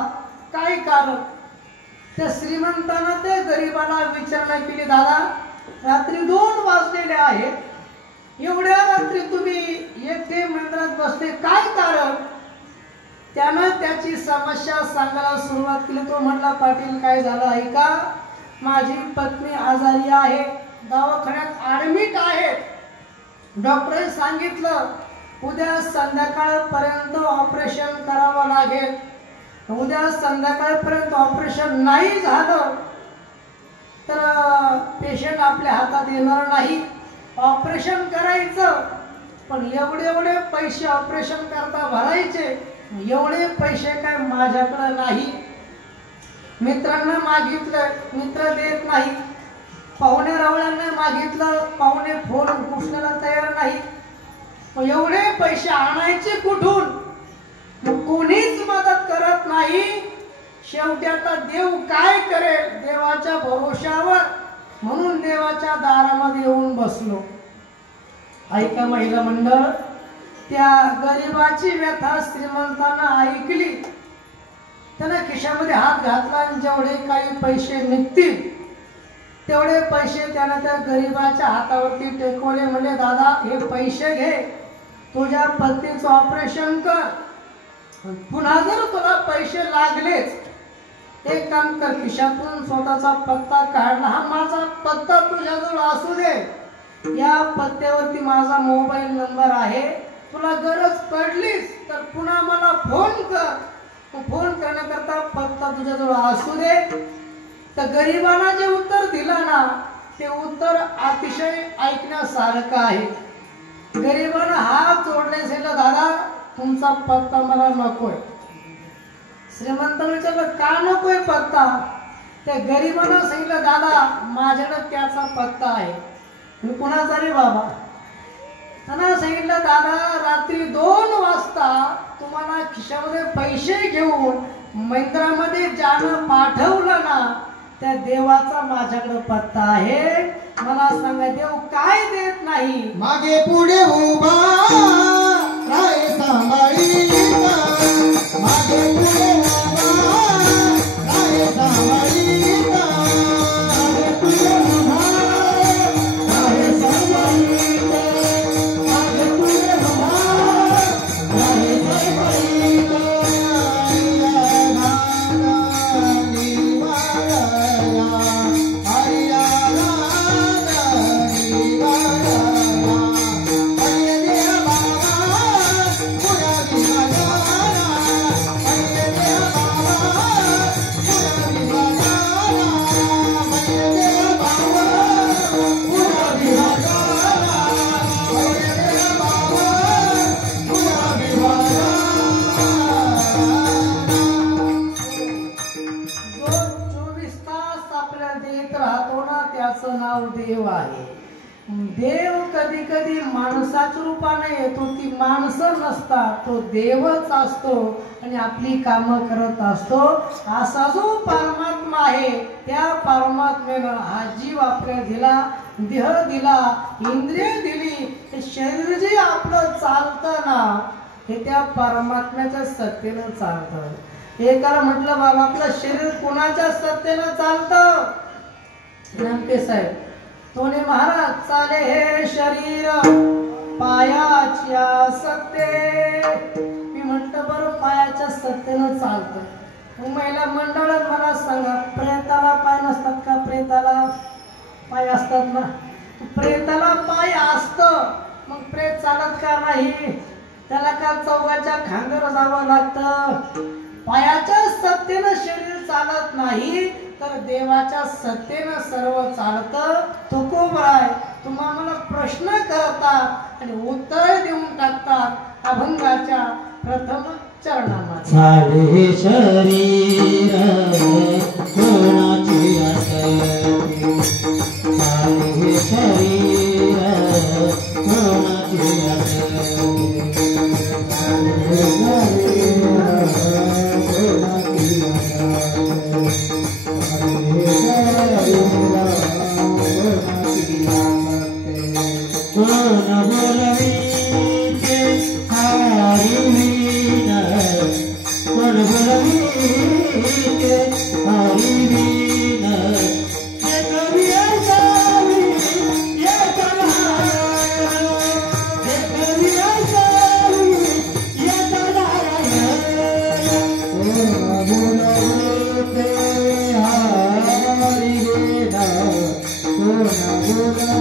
काय कारण? त्या श्रीमंतांना त्या गरीबाला विचारणा केली, दादा रात्री 2 वाजलेले आहेत, एवढ्या रात्री तुम्ही एकटे मंदिरात बसले, काय कारण? त्यानं त्याची समस्या सांगायला सुरुवात केली. तो म्हटला, पाटील काय झालं ऐका, माझी पत्नी आजारी आहे, दवाखान्यात ऍडमिट आहे. डॉक्टरने सांगितलं उद्या संध्याकाळपर्यंत ऑपरेशन करावं लागेल. उद्या संध्याकाळपर्यंत ऑपरेशन नाही झालं तर पेशंट आपल्या हातात येणार नाही. ऑपरेशन करायचं पण एवढे पैसे ऑपरेशन करता भरायचे, एवढे पैसे काय माझ्याकडे नाही. मित्रांना मागितलं, मित्र देत नाही. पाहुणे रावळ्यांना मागितलं, पाहुणे फोन उचलायला तयार नाही. एवढे पैसे आणायचे कुठून? कोणीच मदत करत नाही. शेवटी आता देव काय करेल, देवाच्या भरोशावर, म्हणून देवाच्या दारामध्ये येऊन बसलो. ऐका महिला मंडळ, त्या गरीबाची व्यथा श्रीमंतांना ऐकली. त्यानं खिशामध्ये हात घातला आणि जेवढे काही पैसे निघतील तेवढे पैसे त्यानं त्या गरीबाच्या हातावरती टेकवले. म्हणजे दादा हे पैसे घे, तुझ्या पत्नीचं ऑपरेशन कर. पुन्हा जर तुला पैसे लागलेच, एक काम कर, खिशातून स्वतःचा पत्ता काढला, हा माझा पत्ता तुझ्याजवळ असू दे, या पत्त्यावरती माझा मोबाईल नंबर आहे, तुला गरज पडलीच तर पुन्हा मला फोन कर. फोन करण्याकरता पत्ता तुझ्याजवळ असू दे. तर गरीबांना जे उत्तर दिला ना, ते उत्तर अतिशय ऐकण्यासारखं आहे. गरीबानं हात जोडले, दादा तुमचा पत्ता मला नकोय. श्रीमंताला विचारलं का नकोय पत्ता? त्या गरीबानं सांगितलं दादा माझ्याकडे त्याचा पत्ता आहे. मी कुणाचा रे बाबा? त्यांना सांगितलं दादा रात्री 2 वाजता तुम्हाला खिशामध्ये पैसे घेऊन मंदिरामध्ये ज्यानं पाठवलं ना त्या देवाचा माझ्याकडे पत्ता आहे. मला सांगा देव काय देत नाही? मागे पुढे उभा राय सांभाळीचा, मागे पुढे उभा राय सांभाळीचा, मागे पुढे उभा राय सांभाळीचा, मागे पुढे उभा राय सांभाळीचा. नाव देव आहे. देव कधी कधी माणसाच्या रूपाने येतो. ती माणसं नसतात, तो देवच असतो आणि आपली कामं करत असतो. असा जो परमात्मा आहे त्या परमात्म्यानं हा जीव आपल्याला दिला, देह दिला, इंद्रिय दिली. हे शरीर जे आपलं चालतं ना हे त्या परमात्म्याच्या सत्तेनं चालतं. एकाला म्हटलं बाबा आपलं शरीर कोणाच्या सत्तेनं चालतं? नेमके साहेब तोने महाराज चाले हे शरीर पायाच्या सत्ते. मी म्हटलं बरं पायाच्या सत्तेनं चालतं. महिला मंडळात मला सांगा प्रेताला पाय नसतात का? प्रेताला पाय असतात ना. प्रेताला पाय असतं मग प्रेत चालत का नाही? त्याला का चौघाच्या खांद्यावर जावं लागतं? पायाच्या सत्तेनं शरीर चालत नाही तर देवाच्या सत्तेनं सर्व चालतं. तुकोबराय तुम्हा मला प्रश्न करतात आणि उत्तर देऊन टाकतात अभंगाच्या प्रथम चरणामध्ये. चाले शरीर कोणाची असते, चाले शरीर कोणाची असते, चाले शरीर कोणाची असते. कोण बोलवीचे हरिवीन, कोण बोलवीचे हरिवीन. एक वियासावी एक नारायण, एक वियासावी एक नारायण. कोण बोलवीचे हरिवीन, कोण बोलवीचे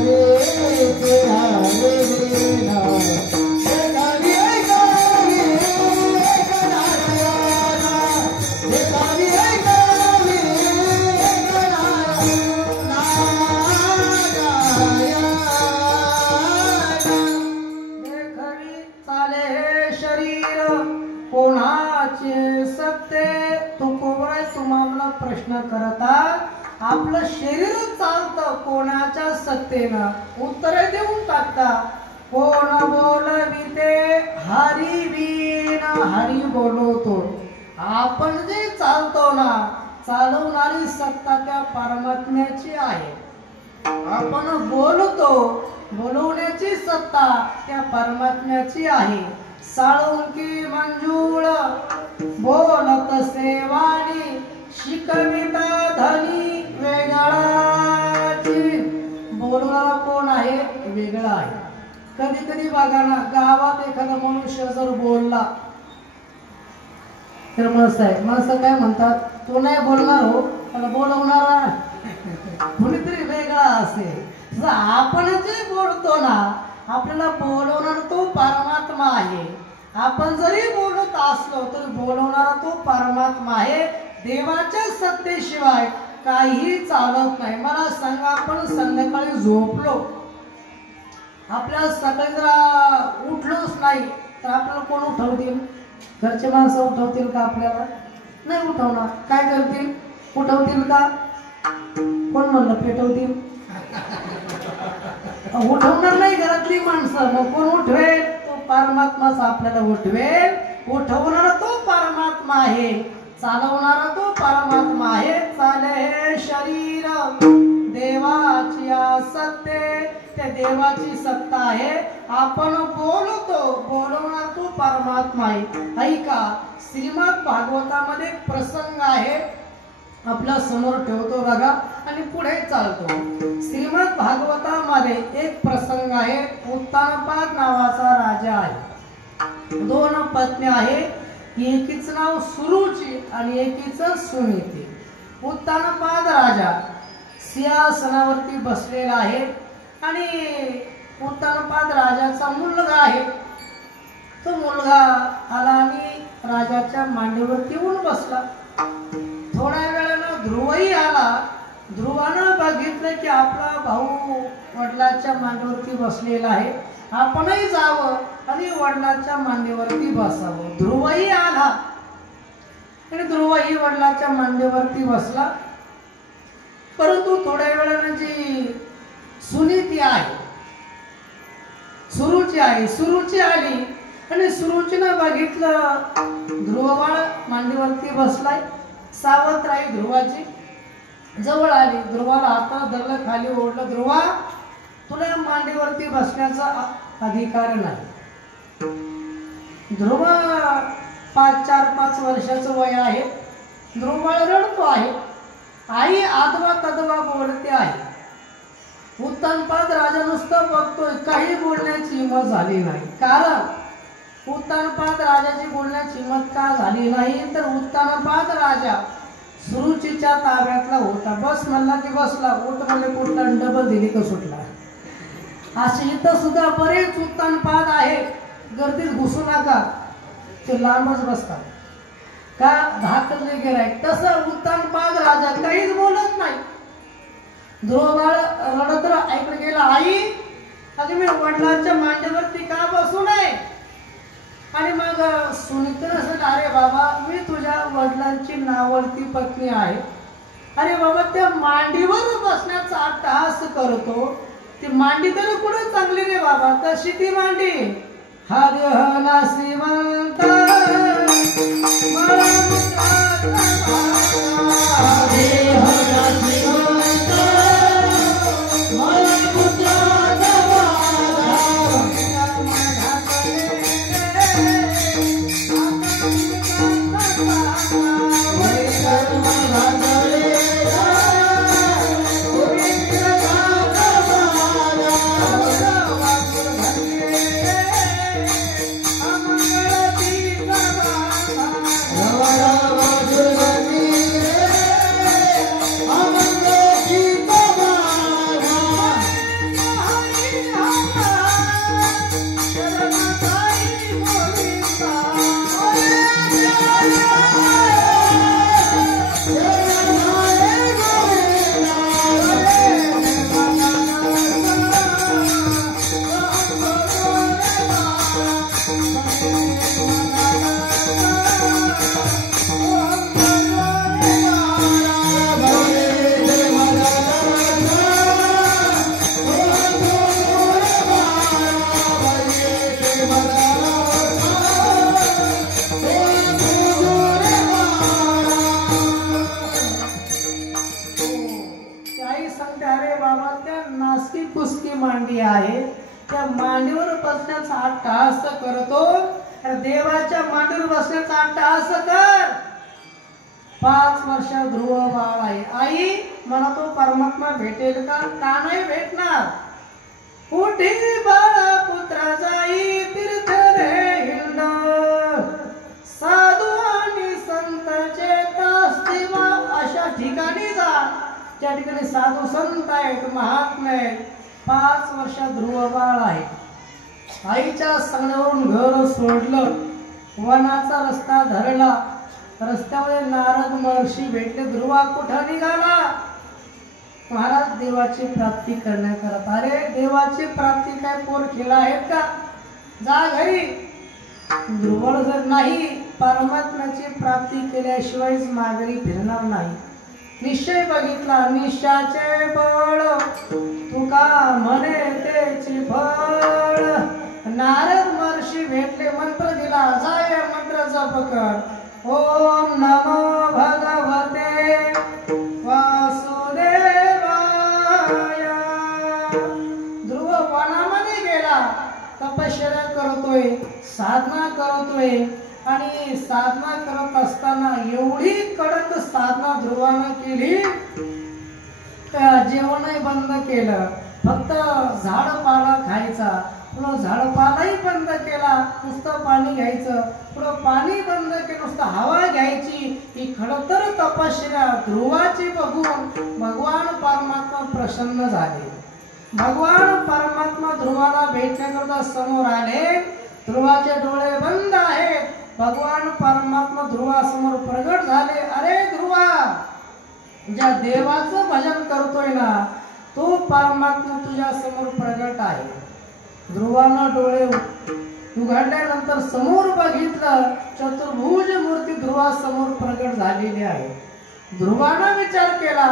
प्रश्न करतात आपलं शरीर चालतं कोणाच्या सत्तेनं? उत्तर देऊन टाकता. कोण बोलविते हरिवीन, हरी बोलवतो. आपण जे चालतो ना चालवणारी सत्ता त्या परमात्म्याची आहे. आपण बोलतो बोलवण्याची सत्ता त्या परमात्म्याची आहे. साळुंकी मंजूळ बोलत सेवानी, शिकविता धनी वेगळाची. बोलणारा कोण आहे? वेगळा आहे. कधी कधी बघा ना गावात एखादा मनुष्य जर बोलला तर माणसं काय म्हणतात? तो नाही बोलणार हो, त्याला बोलवणारा कोणीतरी वेगळा असेल. आपण जे बोलतो ना आपल्याला बोलवणार तो परमात्मा आहे. आपण जरी बोलत असलो तरी बोलवणारा तो परमात्मा आहे. देवाच्या सत्तेशिवाय काही चालत नाही. मला सांगा आपण संध्याकाळी झोपलो, आपल्याला सकाळी जरा उठलोच नाही तर आपल्याला कोण उठवतील? घरचे माणसं उठवतील का आपल्याला? नाही उठवणार. काय करतील? उठवतील का? कोण म्हणलं पेटवतील? उठवणार नाही घरातली माणसं. मग कोण उठवेल? तो परमात्माच आपल्याला उठवेल. उठवणारा तो परमात्मा आहे, चालवणारा तो परमात्मा आहे. चाले हे शरीर देवाची सत्ते, त्या देवाची सत्ता आहे. आपण बोलतो, बोलवणार तो परमात्मा आहे. ऐका, श्रीमद भागवतामध्ये प्रसंग आहे, आपल्या समोर ठेवतो बघा आणि पुढे चालतो. श्रीमद भागवतामध्ये एक प्रसंग आहे. उत्तानपाद नावाचा राजा आहे, 2 पत्नी आहे. एकीच नाव सुरुची आणि एकीच सुनीती. उत्तानपाद राजा सिंहासनावरती बसलेला आहे आणि उत्तानपाद राजाचा मुलगा आहे. तो मुलगा आला आणि राजाच्या मांडीवरती येऊन बसला. थोड्या वेळानं ध्रुवही आला. ध्रुवानं बघितलं की आपला भाऊ वडिलांच्या मांडीवरती बसलेला आहे, आपणही जावं आणि वडिलांच्या मांडीवरती बसावं. ध्रुवही आला आणि ध्रुवही वडिलांच्या मांडीवरती बसला. परंतु थोड्या वेळानं जी सुनीती आहे, सुरुची आली आणि सुरुचीनं बघितलं ध्रुवबाळ मांडीवरती बसलाय. सावत्र ध्रुवाची जवळ आली. ध्रुवाला हातात धरलं, खाली ओढलं. ध्रुवा, तुला मांडीवरती बसण्याचा अधिकार नाही. ध्रुव 4-5 वर्षाचं वय आहे. ध्रुवबाळ रडतो आहे. आई आदवा तदवा बोलते आहे. उत्तानपाद राजा नुसतं बघतोय, काही बोलण्याची हिंमत झाली नाही. कारण उत्तानपाद राजाची बोलण्याची हिंमत का झाली नाही तर उत्तानपाद राजा सुरुचीच्या ताब्यातला होता. बस म्हणला की बसला, उठ म्हणले कुठला, डबल दिली का सुटला. असे इथं सुद्धा बरेच उत्तानपाद आहे, गर्दीत घुसू नका, ते लांबच बसतात का धाकले गेलाय. तसं उत्तानपाद राजा काहीच बोलत नाही. ध्रुवबाळ रडत ऐकलं गेलं, आई अगं मी वडिलांच्या मांडीवरती का बसू नये? आणि मग सुनीतीनं असं, अरे बाबा मी तुझ्या वडिलांची नावडती पत्नी आहे. अरे बाबा त्या मांडीवर बसण्याचा अट्टहास करतो. ती मांडी तर कुठे चांगली रे बाबा, कशी ती मांडी? हा देह नासिवंत मांडी आहे, त्या मांडीवर बसण्याचा अट्टहास करतो. देवाच्या मांडीवर बसण्याचा अट्टहास कर. 5 वर्ष ध्रुव बाळ आहे. आई मला तो परमात्मा भेटेल का? का नाही भेटणार? कुठे बाळा पुत्रा जाई तीर्थ रे हिंड, साधू आणि संत चेतास्ती अशा ठिकाणी जा, त्या ठिकाणी साधू संत आहेत, महात्मे आहेत. 5 वर्ष ध्रुव बाळ आहे. आईच्या सांगण्यावरून घर सोडलं, वनाचा रस्ता धरला. रस्त्यामध्ये नारद महर्षी भेटले. ध्रुवा कुठं निघाला? महाराज देवाची प्राप्ती करण्याकरता. अरे देवाची प्राप्ती काय पोर खेळ आहेत का? जा घरी. ध्रुवाला जर नाही परमात्म्याची प्राप्ती केल्याशिवायच माघारी फिरणार नाही. निश्चय बघितला निश्चयाचे बळ तुका म्हणे तेची फळ. नारद महर्षी भेटले मंत्र दिला जाय मंत्र जप कर. ओम नमो भगवते वासुदेवाय. ध्रुव वनामध्ये गेला तपश्चर्या करतोय साधना करतोय आणि साधना करत असताना एवढी कडक साधना ध्रुवानं केली जेवणही बंद केलं. फक्त झाडपाला खायचा. पुढं झाडपालाही बंद केला. नुसतं पाणी घ्यायचं. पुढं पाणी बंद केलं. नुसतं हवा घ्यायची. ही खडतर तपश्चर्या ध्रुवाची बघून भगवान परमात्मा प्रसन्न झाले. भगवान परमात्मा ध्रुवाला भेटण्याकरता समोर आले. ध्रुवाचे डोळे बंद आहेत. भगवान परमात्मा ध्रुवासमोर प्रगट झाले. अरे ध्रुवा, ज्या देवाचं भजन करतोय ना तो परमात्मा तुझ्या समोर प्रगट आहे. ध्रुवानं डोळे उघडल्यानंतर समोर बघितलं चतुर्भुज मूर्ती ध्रुवासमोर प्रगट झालेली आहे. ध्रुवानं विचार केला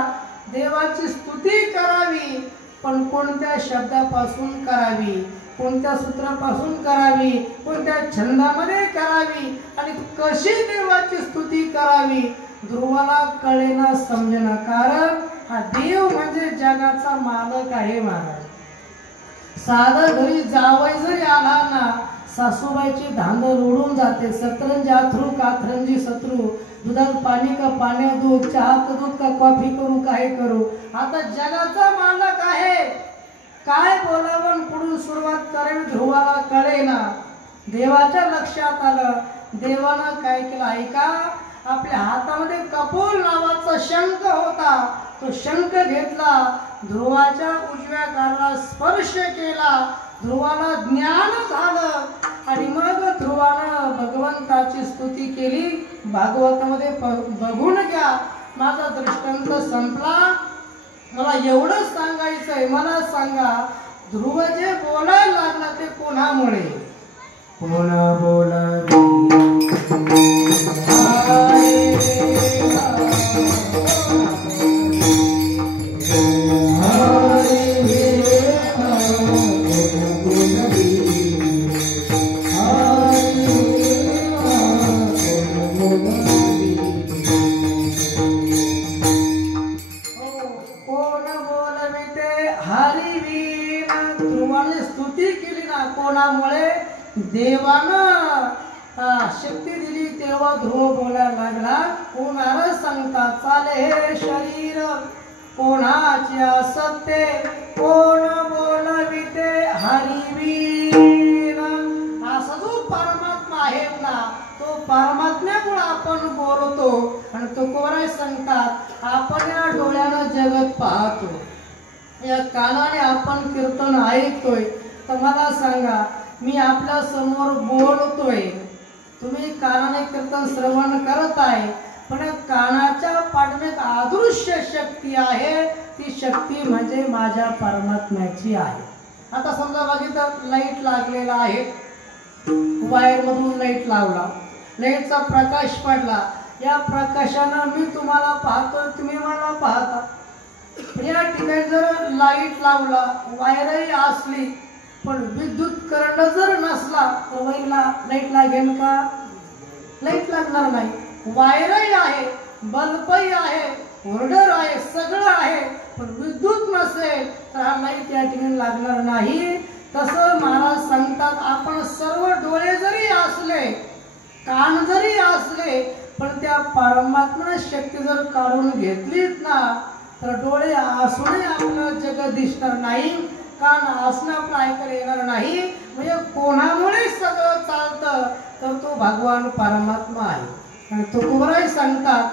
देवाची स्तुती करावी पण कोणत्या शब्दापासून करावी, कोणत्या सूत्रापासून करावी, कोणत्या छंदामध्ये करावी आणि कशी देवाची स्तुती करावी ध्रुवाला कळेना समजेना. कारण हा देव म्हणजे जगाचा मालक आहे महाराज. साधं घरी जावई जरी आला ना सासूबाईची धांदल उडून जाते. सतरंजी अथरू काथरंजी शत्रू. दुधात पाणी का पाण्यात दूध, चहा का दूध का कॉफी करू काय करू. आता जगाचा मालक आहे. काय बोलावं पुढून सुरुवात करावी ध्रुवाला कळेना. देवाच्या लक्षात आलं. देवानं काय केलं ऐका. आपल्या हातामध्ये कपोल नावाचा शंख होता. तो शंख घेतला. ध्रुवाच्या उजव्या गालाला स्पर्श केला. ध्रुवाला ज्ञान झालं आणि मग ध्रुवानं भगवंताची स्तुती केली. भागवतामध्ये बघून घ्या. माझा दृष्टांत संपला. मला एवढं सांगायचंय. मला सांगा ध्रुव जे बोलायला लागला ते कोणामुळे. कोण बोलावी कोणामुळे. देवानं शक्ती दिली तेव्हा ध्रुव बोलायला लागला. कोणाला सांगता चाले हे शरीर कोणाचे असते कोण बोलविते हरिवीर. असा जो परमात्मा आहे ना तो परमात्म्यामुळे आपण बोलतो. आणि तो कोणाला सांगतात आपण या डोळ्यानं जगत पाहतो. या कानाने आपण कीर्तन ऐकतोय. तर मला सांगा मी आपल्या समोर बोलतोय. तुम्ही कानाने कीर्तन श्रवण करत आहे पण कानाच्या पाठीमागे अदृश्य शक्ती आहे. ती शक्ती म्हणजे माझ्या परमात्म्याची आहे. आता समजा बघितलं लाईट लागलेला आहे. वायर मधून लाईट लावला. लाईटचा प्रकाश पडला. या प्रकाशानं मी तुम्हाला पाहतो तुम्ही मला पाहता. या ठिकाणी जर लाईट लावला वायरही असली पण विद्युत करंट जर नसला तर वायरला लाईट लागेल का. लाईट लागणार नाही. वायरही आहे बल्बही आहे होल्डर आहे सगळं आहे पण विद्युत नसेल तर हा लाईट या ठिकाणी लागणार नाही. तसं महाराज सांगतात आपण सर्व डोळे जरी असले कान जरी असले पण त्या परमात्मा शक्ती जर काढून घेतलीत ना तर डोळे असूनही आपलं जग दिसणार नाही. कान असणं आपलं ऐकायला येणार नाही. म्हणजे कोणामुळे सगळं चालतं तर तो भगवान परमात्मा आहे. आणि तुकोबराय सांगतात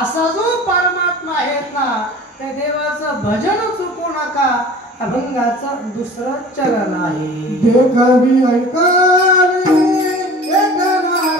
असा जो परमात्मा आहे ना त्या देवाचं भजन चुकू नका. अभंगाचं दुसरं चरण आहे. देखावी ऐकावी एक नारायण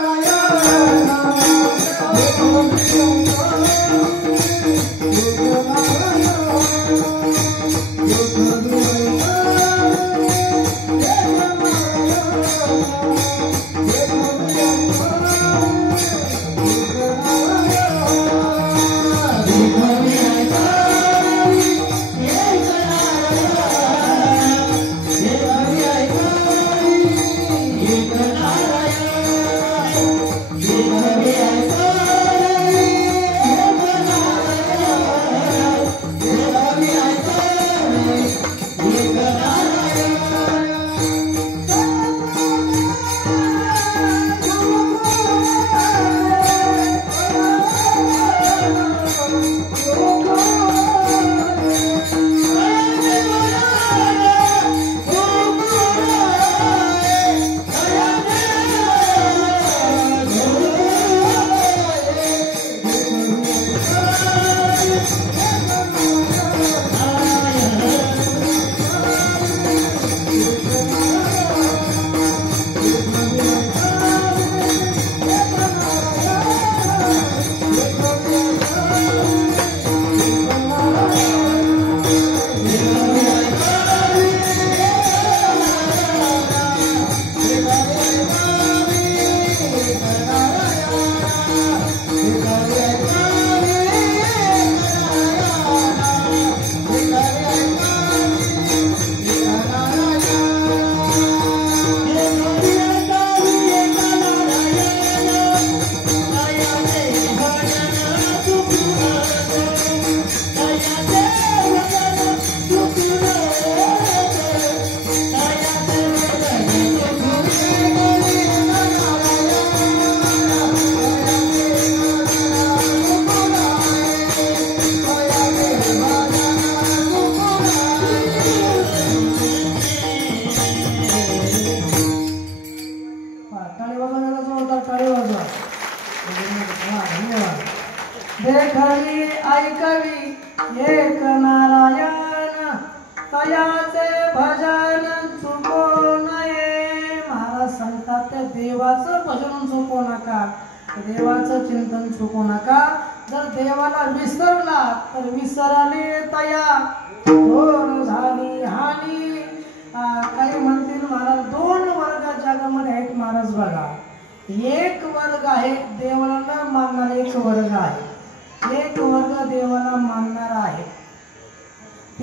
एक नारायण तयाचे भजन चुको नये. महाराज सांगतात त्या देवाचं भजन चुकू नका, देवाचं चिंतन चुकू नका. जर देवाला विसरला तर विसरले तया थोर झाली हानी. काही म्हणतील महाराज दोन वर्ग जगामध्ये आहेत महाराज बघा. एक वर्ग आहे देवाला न मानणारा, एक वर्ग आहे, एक वर्ग देवाला मानणारा आहे.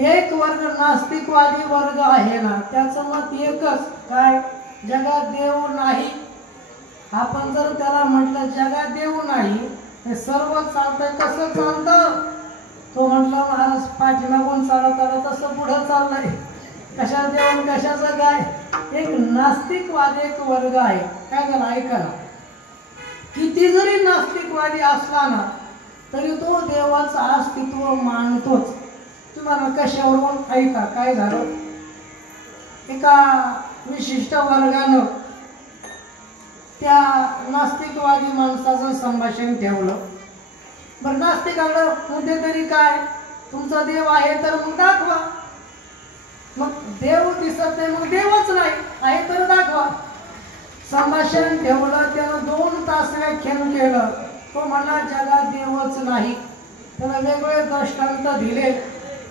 एक वर्ग नास्तिकवादी वर्ग आहे ना, त्याचं मत एकच काय, जगात देव नाही. आपण जर त्याला म्हटलं जगात देव नाही, हे सर्व चालतंय, कसं चालतं? तो म्हटलं महाराज पाठीमागून चालत आलं तसं पुढं चाललंय, कशा देव कशाचं काय. एक नास्तिकवादी एक वर्ग आहे. काय झालं ऐका ना, किती जरी नास्तिकवादी असला ना तरी तो देवाचं अस्तित्व मानतोच. तुम्हाला कशावरून ऐका काय झालं. एका विशिष्ट वर्गानं त्या नास्तिकवादी माणसाचं संभाषण ठेवलं. बरं नास्तिकाला मुद्दे तरी काय, तुमचा देव आहे तर मग दाखवा. मग देव दिसत नाही, मग देवच नाही आहे तर दाखवा. संभाषण ठेवलं, त्यानं 2 तास व्याख्यान केलं. तो म्हणला जगात देवच नाही. त्याला वेगवेगळे दृष्टांत दिले,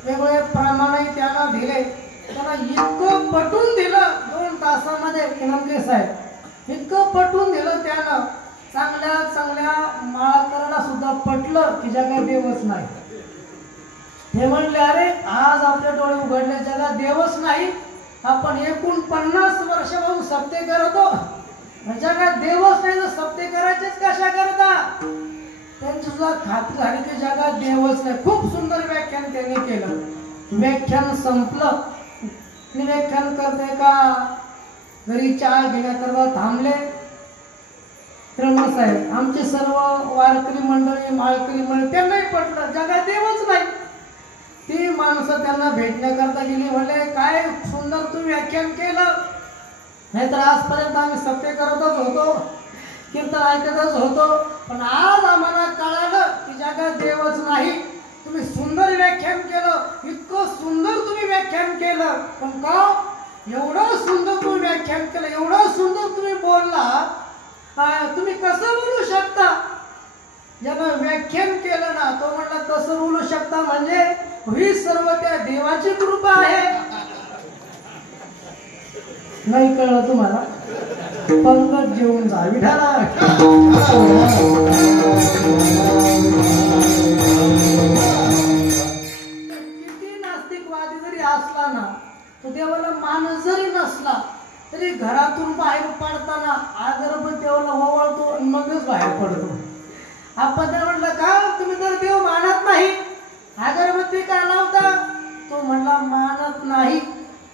वेगवेगळे प्रमाणही त्यानं दिले. त्याला इतकं पटवून दिलं 2 तासामध्ये की नमके साहेब, इतकं पटवून दिलं त्यानं, चांगल्या चांगल्या माळकराला सुद्धा पटलं की जगात देवच नाही. हे म्हणले अरे आज आपले डोळे उघडले, जगात देवच नाही. आपण 49 वर्षापासून सत्य करतो, जगात देवच नाही तर सत्य करायचेच कशा करता. त्यांची सुद्धा खात्री झाली की जगात देवच नाही. खूप सुंदर व्याख्यान त्यांनी केलं. व्याख्यान संपलं. व्याख्यान करते का घरी चहा घेण्याकरता थांबले. साहेब आमचे सर्व वारकरी मंडळी माळकरी मंडळी त्यांनाही पटलं जगात देवच नाही. ती माणसं त्यांना भेटण्याकरता गेली. म्हणले काय सुंदर तुम्ही व्याख्यान केलं, नाहीतर आजपर्यंत आम्ही सत्य करतच होतो, कीर्तन ऐकतच होतो, पण आज आम्हाला कळालं की जगात देवच नाही. तुम्ही सुंदर व्याख्यान केलं, इतकं सुंदर तुम्ही व्याख्यान केलं, पण का एवढं सुंदर तुम्ही व्याख्यान केलं, एवढं सुंदर तुम्ही बोलला, तुम्ही कसं बोलू शकता. ज्यानं व्याख्यान केलं ना तो म्हटलं कसं बोलू शकता म्हणजे ही सर्व त्या देवाची कृपा आहे. नाही कळलं तुम्हाला, पंगत जेवून जा विठाला. किती नास्तिकवादी जरी असला ना, तो देवाला मानस जरी नसला तरी घरातून बाहेर पडताना अगरबत्ती देवाला ओवाळतो, मगच बाहेर पडतो. आपण त्याला म्हटलं का तुम्ही तर देव मानत नाही, अगरबत्ती का लावता. तो म्हणला मानत नाही,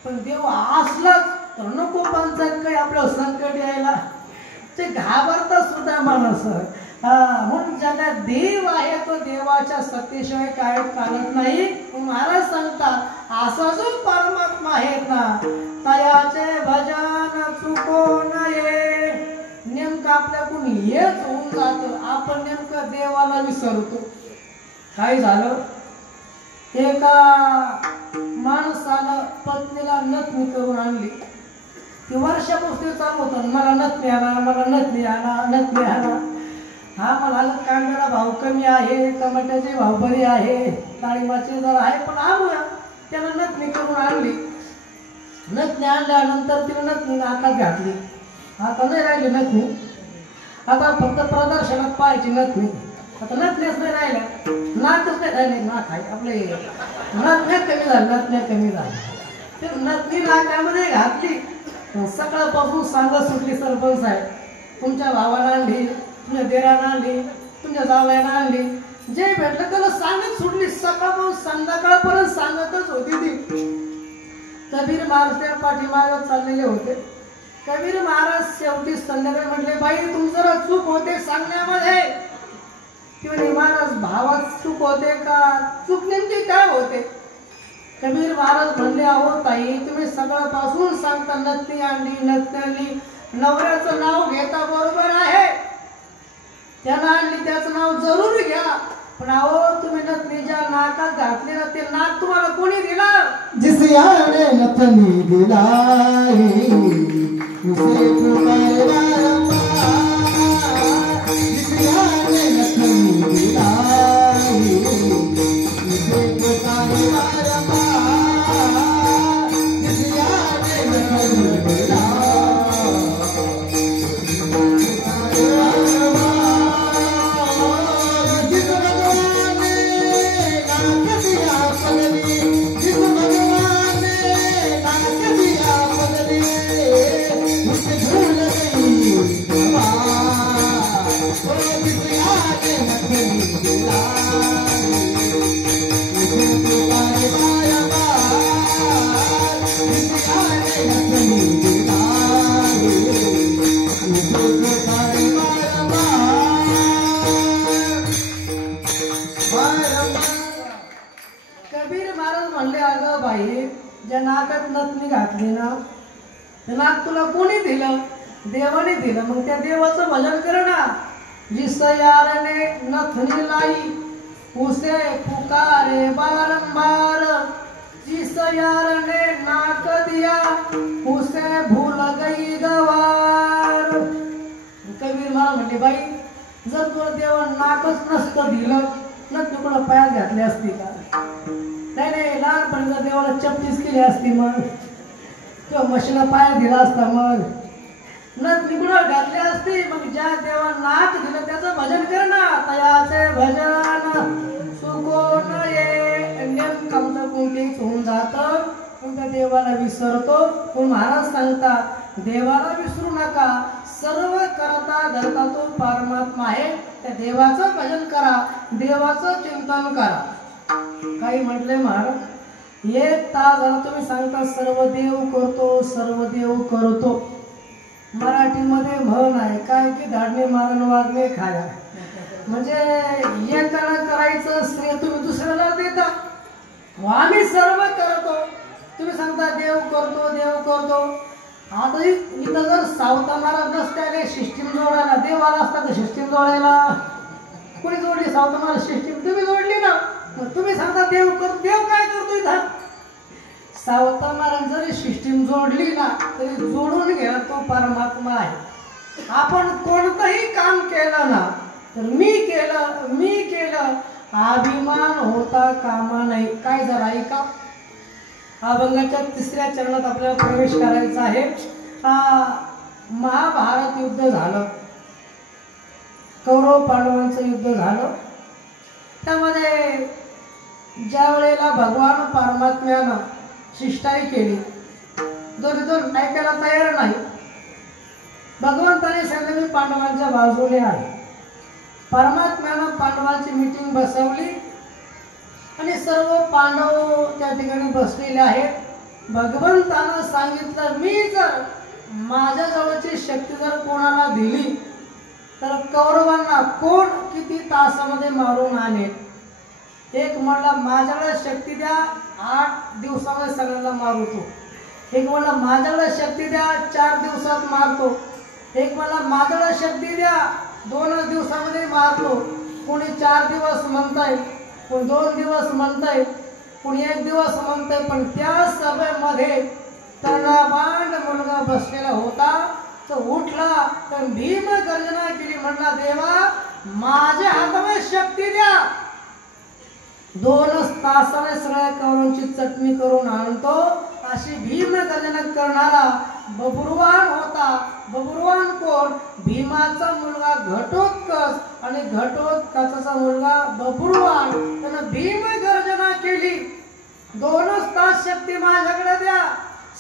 पण देव असलाच तर नको पंचायत काही आपलं संकट यायला. ते घाबरता सुद्धा माणूस. म्हणून जगात देव आहे तो देवाच्या सत्तेशिवाय काय चालत नाही. महाराज सांगतात असा जो परमात्मा आहे ना तयाचे भजन चुको नये. नेमकं आपल्याकडून हेच होऊन जातं, आपण नेमकं देवाला विसरतो. काय झालं, एका माणसानं पत्नीला नथनी करून आणली. ती वर्षापासून चालू होतं, मला नथनी आणा, मला नथनी आणा, नथनी आणा. हा मला कांद्याला भाव कमी आहे, टमाट्याचे भाव बरे आहे, डाळिंबाचे जरा आहे, पण आणूया. त्यानं नथनी करून आणली. नथनी आणल्यानंतर तिने नथनी नाकात घातली. आता नाही राहिली नथनी, आता फक्त प्रदर्शनात पाहायची नथनी. आता नथण्याच नाही राहिल्या, नाकच नाही राहिले. नाक आहे आपले, नथण्या कमी झाली, नथण्या कमी झाली. ते नथनी नाकामध्ये घातली. सकाळपासून सांगत सुटली सरपंच आहे, तुमच्या भावाला आणली, तुमच्या देरानं आणली, तुमच्या जावयानं आणली, जे भेटलं त्याला सांगत सुटली. सकाळपासून संध्याकाळपर्यंत सांगतच होती ती. कबीर महाराज त्या पाठीमागं चाललेले होते. कबीर महाराज शेवटी संध्याकाळी म्हटले बाई तुमचं जरा चूक होते सांगण्यामध्ये. ती म्हणे महाराज भावात चूक होते का, चूक नेमकी काय होते. कबीर महाराज म्हणले अहो ताई तुम्ही सगळ्यापासून सांगता नथनी आणली, नथनी आणली, नवऱ्याचं नाव घेता बरोबर आहे, त्यानं आणली त्याचं नाव जरूर घ्या, पण अहो तुम्ही नथनीच्या नाकात घातले ना, ते नाक तुम्हाला कोणी दिलं? जिस यार ने नथनी दिलाई उसे पुकारे बारंबार, जिस यार ने नथनी दिलाई उसे पुकारे बारंबार, जिस यार ने नथनी दिलाई कबीर महाराज म्हणले, अगं बाई, ज्या नाकात नथनी घातली ना, ते नाक तुला कोणी दिलं? देवाने दिलं. मग त्या देवाचं भजन कर ना. जिस यार ने नथनी लाई उसे पुकारे बारंबार, जिस यार ने नाक दिया उसे भूल गई गवार. कबीर महाराज म्हणले, बाई, जर तुला देवा नाकच नसतं दिलं ना, तुला पायात घातली असती का? नाही नाही, लहानपणी जर देवाला चपटीस केली असती मग, किंवा म्हशीला पाया दिला असता मग, नथ निकुळा घातली असती. मग ज्या देवा नाक दिलं त्याचं भजन कर ना. तयाचे भजन सुको नये, नेमकं कोणतेच होऊन जातं, पण त्या देवाला विसरतो. पण महाराज सांगतात, देवाला विसरू नका, सर्व करता धरता तो परमात्मा आहे. त्या देवाचं भजन करा, देवाचं चिंतन करा. काही म्हटले महाराज, 1 तास झाला तुम्ही सांगता सर्व देव करतो, सर्व देव करतो. मराठीमध्ये म्हण आहे काय की धाडणे मारण वागणे खाया. म्हणजे एकाला करायचं श्रेय तुम्ही दुसऱ्याला देता. आम्ही सर्व करतो, तुम्ही सांगता देव करतो, देव करतो. आता इथं जर सावता महाराज नसत्याने सिस्टीम जोडायला, देव आला असता तर सिस्टीम जोडायला कोणी जोडली? सावता महाराज सिस्टीम तुम्ही जोडली ना. तुम्ही सांगता देव करतो, देव काय करतो इथं? सावता महाराज जरी सिस्टीम जोडली ना तरी जोडून घ्या, तो परमात्मा आहे. आपण कोणतंही काम केलं ना तर मी केलं अभिमान होता कामा नाही. काय झालं ऐका, अभंगाच्या 3ऱ्या चरणात आपल्याला प्रवेश करायचा आहे. महाभारत युद्ध झालं, कौरव पांडवांचं युद्ध झालं. त्यामध्ये ज्या वेळेला भगवान परमात्म्यानं शिष्टाई केली, दोन ऐकायला तयार नाही. भगवंताने सांगितलं मी पांडवांच्या बाजूने आहे. परमात्म्यानं पांडवांची मीटिंग बसवली आणि सर्व पांडव त्या ठिकाणी बसलेले आहेत. भगवंतानं सांगितलं, मी जर माझ्या जवळची शक्ती जर कोणाला दिली तर कौरवांना कोण किती तासामध्ये मारून आणेल. एक म्हणला माझ्याकडे शक्ती द्या, 8 दिवसामध्ये सगळ्यांना मारतो. एक म्हणला माझ्याकडे शक्ती द्या, 4 दिवसात मारतो. एक म्हणला माझ्याकडे शक्ती द्या, 2 दिवसामध्ये मारतो. कोणी 4 दिवस म्हणताय, कोणी 2 दिवस म्हणताय, कोणी 1 दिवस म्हणताय. पण त्या सभेमध्ये कर्णबांड मुलगा बसलेला होता. तो उठला तर भीम गर्जना केली, म्हणला देवा माझ्या हातामध्ये शक्ती द्या, 2 तासाने सगळ्या कौरवांची चटणी करून आणतो. अशी भीम गर्जना करणारा बब्रुवान होता. बब्रुवान कोण? भीमाचा मुलगा घटोत्कच आणि घटोत्कचाचा मुलगा बब्रुवान. त्यानं भीम गर्जना केली, 2 तास शक्ती माझ्याकडे द्या,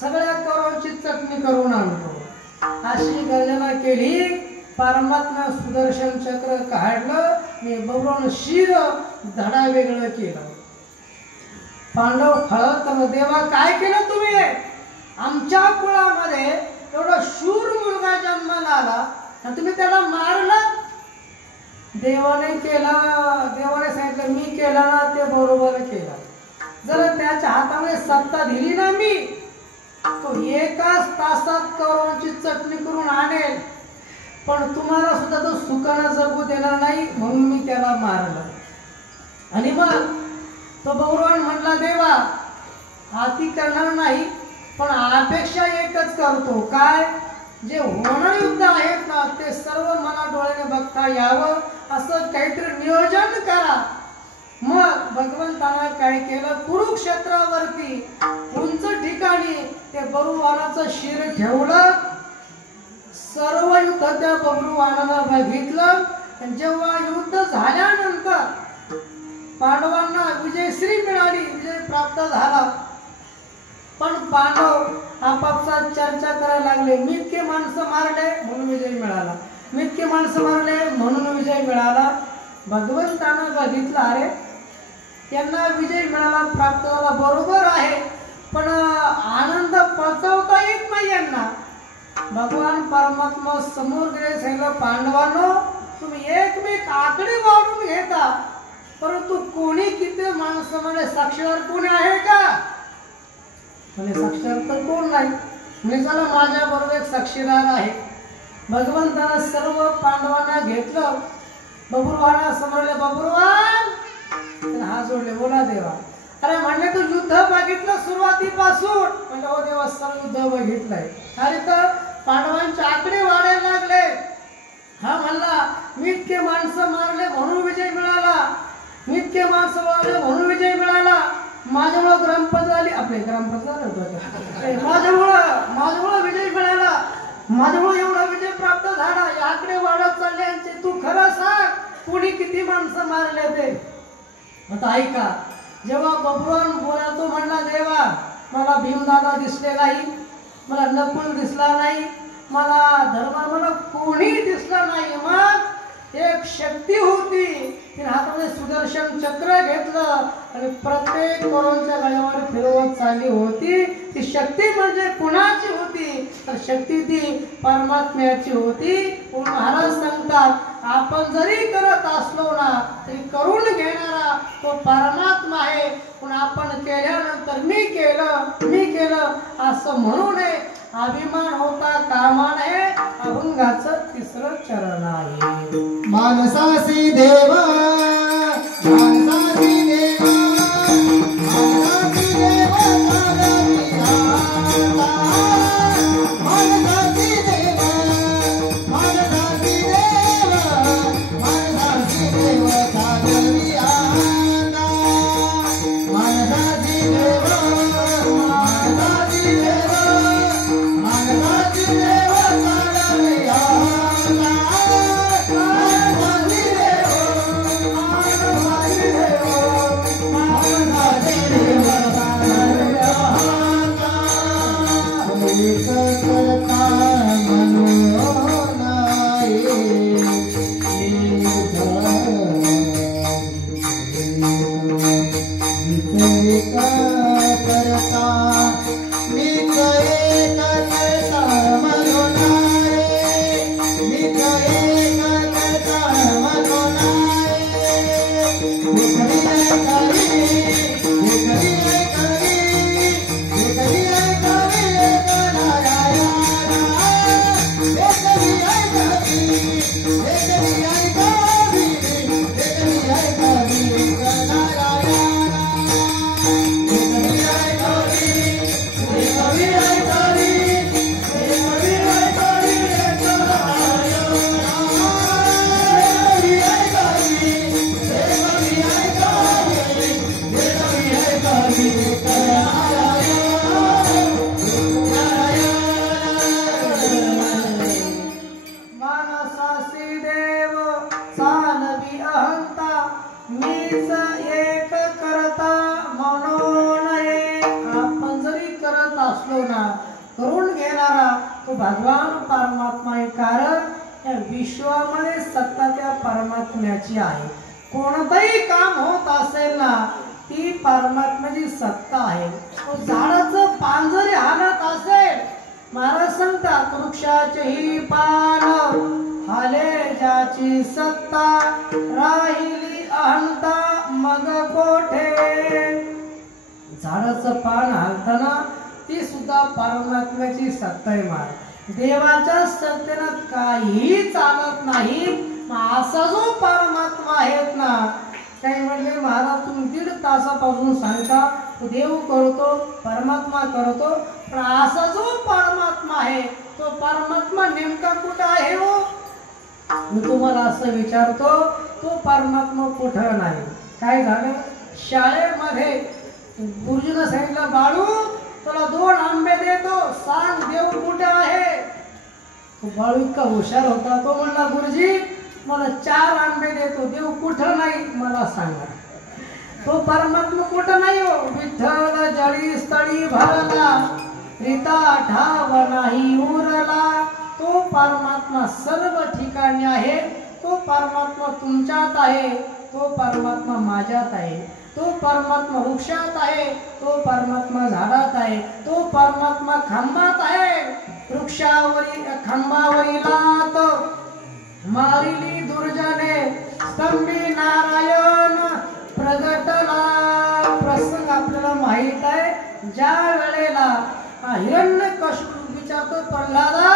सगळ्या कौरवांची चटणी करून आणतो. अशी गर्जना केली. परमात्मा सुदर्शन चक्र काढलं आणि बब्रुवान शिर धडा वेगळं केलं. पांडव खळत, देवा काय केलं तुम्ही? आमच्या कुळामध्ये एवढा शूर मुलगा जन्माला आला आणि तुम्ही त्याला मारलं. देवाने सांगितलं मी केलं ना ते बरोबर केलं. जर त्याच्या हातामध्ये सत्ता दिली ना मी, तो 1 तासात कौरवांची चटणी करून आणेल. पण तुम्हाला सुद्धा तो सुखानं जगू देणार नाही, म्हणून मी त्याला मारलं. आणि मग तो बौरवान म्हणला देवा हाती करणार नाही पण अपेक्षा एकच करतो काय जे होणारे युद्ध आहेत ना ते सर्व मला डोळ्याने बघता यावं असं काहीतरी नियोजन करा। मग भगवंतानं काय केलं कुरुक्षेत्रावरती उंच ठिकाणी ते बरुवानाचं शिर ठेवलं। सर्व युद्ध त्या बब्रुवानानं बघितलं आणि जेव्हा युद्ध झाल्यानंतर पांडवांना विजयश्री मिळाली विजय प्राप्त झाला पण पांडव आपापसात चर्चा करायला लागले मी इतके माणसं मारले म्हणून विजय मिळाला मी इतके माणसं मारले म्हणून विजय मिळाला। भगवंतानं बघितलं अरे त्यांना विजय मिळाला प्राप्त झाला बरोबर आहे पण आनंद पचवता येत नाही यांना। भगवान परमात्मा समोर गेले सांगितलं पांडवांनो तुम्ही एकमेक आकडे वाढून घेता परंतु कोणी किती माणसं म्हणजे साक्षीदार कोणी आहे का म्हणजे साक्षीदार तर कोण नाही म्हणजे चला माझ्या बरोबर एक साक्षीदार आहे। भगवंतानं सर्व पांडवांना घेतलं बब्रुवाना समोरले बब्रुवान हात जोडले बोला देवा अरे म्हणले तू युद्ध बघितलं सुरुवातीपासून म्हणजे हो देवा सर्व युद्ध बघितलंय अरे तर पांडवांचे आकडे वाढायला लागले हा म्हणला मी इतके माणसं मारले म्हणून विजय मिळाला मी इतके माणसं मारले म्हणून विजय मिळाला माझ्यामुळं ग्रामपंचायत झाली आपले ग्रामपंचायत माझ्यामुळं विजय मिळाला माझ्यामुळे एवढा विजय प्राप्त झाला याकडे वाढत चालले तू खरं सांग कोणी किती माणसं मारले ते। आता ऐका जेव्हा बब्रुवान बोलातो म्हणला देवा मला भीमदादा दिसले नाही मला नकुल दिसला नाही मला धर्मा मला कोणी दिसला नाही मग एक शक्ती होती तिने हातामध्ये सुदर्शन चक्र घेतलं आणि प्रत्येक करोंच्या गळ्यावर फिरवत चालली होती। ती शक्ती म्हणजे कुणाची होती तर शक्ती ती परमात्म्याची होती। महाराज सांगतात आपण जरी करत असलो ना तरी करून घेणारा तो परमात्मा आहे पण आपण केल्यानंतर मी केलं असं म्हणू नये अभिमान होता कामा नये अभंगाचं तिसरं चरण आहे। मानसासी देवा मानसासी देवा मानसासी देवा मानसासी देवा मानसासी देवा मानसासी देवा सागरी आंदा मानसासी देवा मानसासी देवा मानसासी देवा सागरी आंदा करून घेणारा तो भगवान परमात्मा आहे कारण या विश्वामध्ये सत्ता त्या परमात्म्याची आहे। कोणतंही काम होत असेल ना ती परमात्म्याची सत्ता आहे। झाडाचं पान जरी हालत असेल महाराज सांगतात वृक्षाचे ही पान हाले ज्याची सत्ता राहिली अहंता मग कोठे। झाडाचं पान हालताना ती सुद्धा परमात्म्याची सत्ता आहे महाराज। देवाच्या सत्तेनं काही चालत नाही। असा जो परमात्मा आहेत ना काही म्हणले महाराज तुम्ही 1.5 तासापासून सांगता देव करतो परमात्मा करतो, पण असा जो परमात्मा आहे तो परमात्मा नेमका कुठं आहे हो? मी तुम्हाला असं विचारतो, तो परमात्मा कुठं नाही. काय झालं शाळेमध्ये गुरुजीनं सांगितलं बाळू तुला 2 आंबे देतो, सांग देव कुठे आहे. तो बाळू इतका हुशार होता, तो म्हणला गुरुजी मला 4 आंबे देतो, देव कुठं नाही मला सांगा. तो परमात्मा कुठं नाही हो. विठ्ठल जळी स्थळी भरला रीता ठाव नाही उरला. तो परमात्मा सर्व ठिकाणी आहे. तो परमात्मा तुमच्यात आहे, तो परमात्मा माझ्यात आहे, तो परमात्मा वृक्षात आहे, तो परमात्मा झाडात आहे, तो परमात्मा खांबात आहे. वृक्षावरील खांबावरीलात मारिली दुर्जने स्तंभी नारायण प्रगटला. प्रसंग आपल्याला माहित आहे. ज्या वेळेला हिरण्यकश्यप विचारतो प्रल्हादा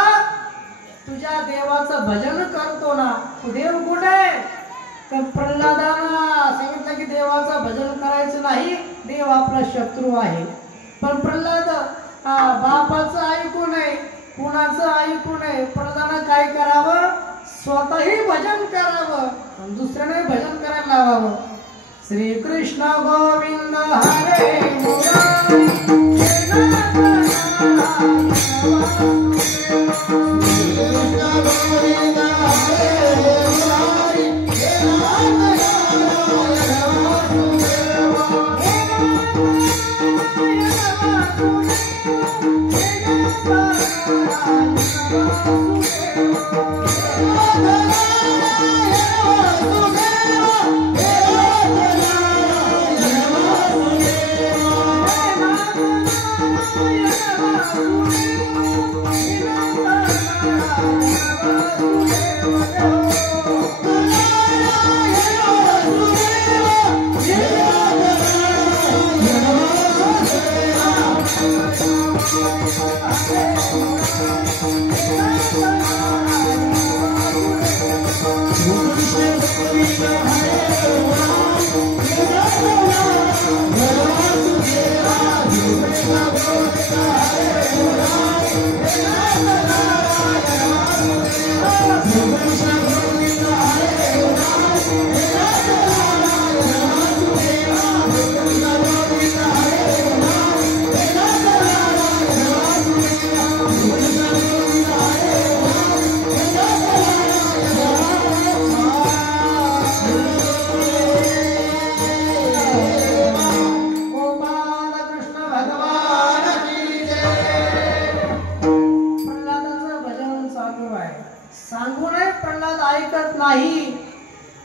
तुझ्या देवाचं भजन करतो ना, तो देव कुठे? तर प्रल्हादानं सांगितलं की देवाचं भजन करायचं नाही, देव आपला शत्रू आहे. पण प्रल्हाद बापाचं ऐकू नये, कुणाचं ऐकू नये. प्रल्हादानं काय करावं? स्वतःही भजन करावं आणि दुसऱ्याने भजन करायला लावावं. श्रीकृष्ण गोविंद हरे मुरारी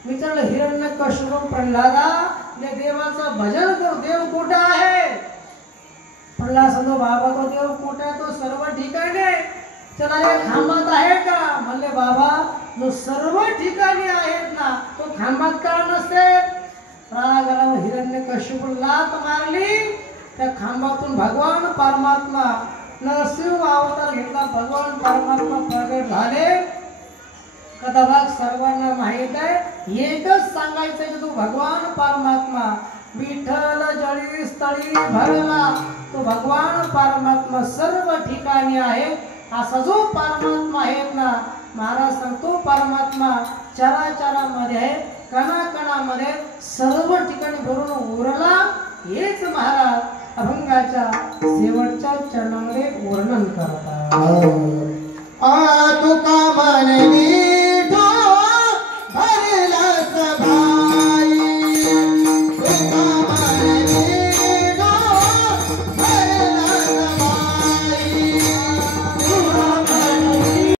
विचारलं हिरण्यकश्यप प्रल्हादा देवाचं भजन कर, देव कुठे आहे? प्रल्हाद सांगतो बाबा तो देव कुठे आहे? तो सर्व ठिकाणी. चला रे खांबात आहे का? म्हणले बाबा जो सर्व ठिकाणी आहेत ना तो खांबात का नसते? रागाला हिरण्यकश्यप लात मारली, त्या खांबातून भगवान परमात्मा नरसिंह अवतार घेतला. भगवान परमात्मा प्रगट झाले. कथाभाग सर्वांना माहित आहे. एकच सांगायचं की तो भगवान परमात्मा विठ्ठल जळी स्थळी भरला. तो भगवान परमात्मा सर्व ठिकाणी आहे. असा जो परमात्मा आहे ना महाराज सांगतो परमात्मा चराचरामध्ये आहे, कणाकणामध्ये सर्व ठिकाणी भरून उरला. हेच महाराज अभंगाच्या शेवटच्या चरणामध्ये वर्णन करतात.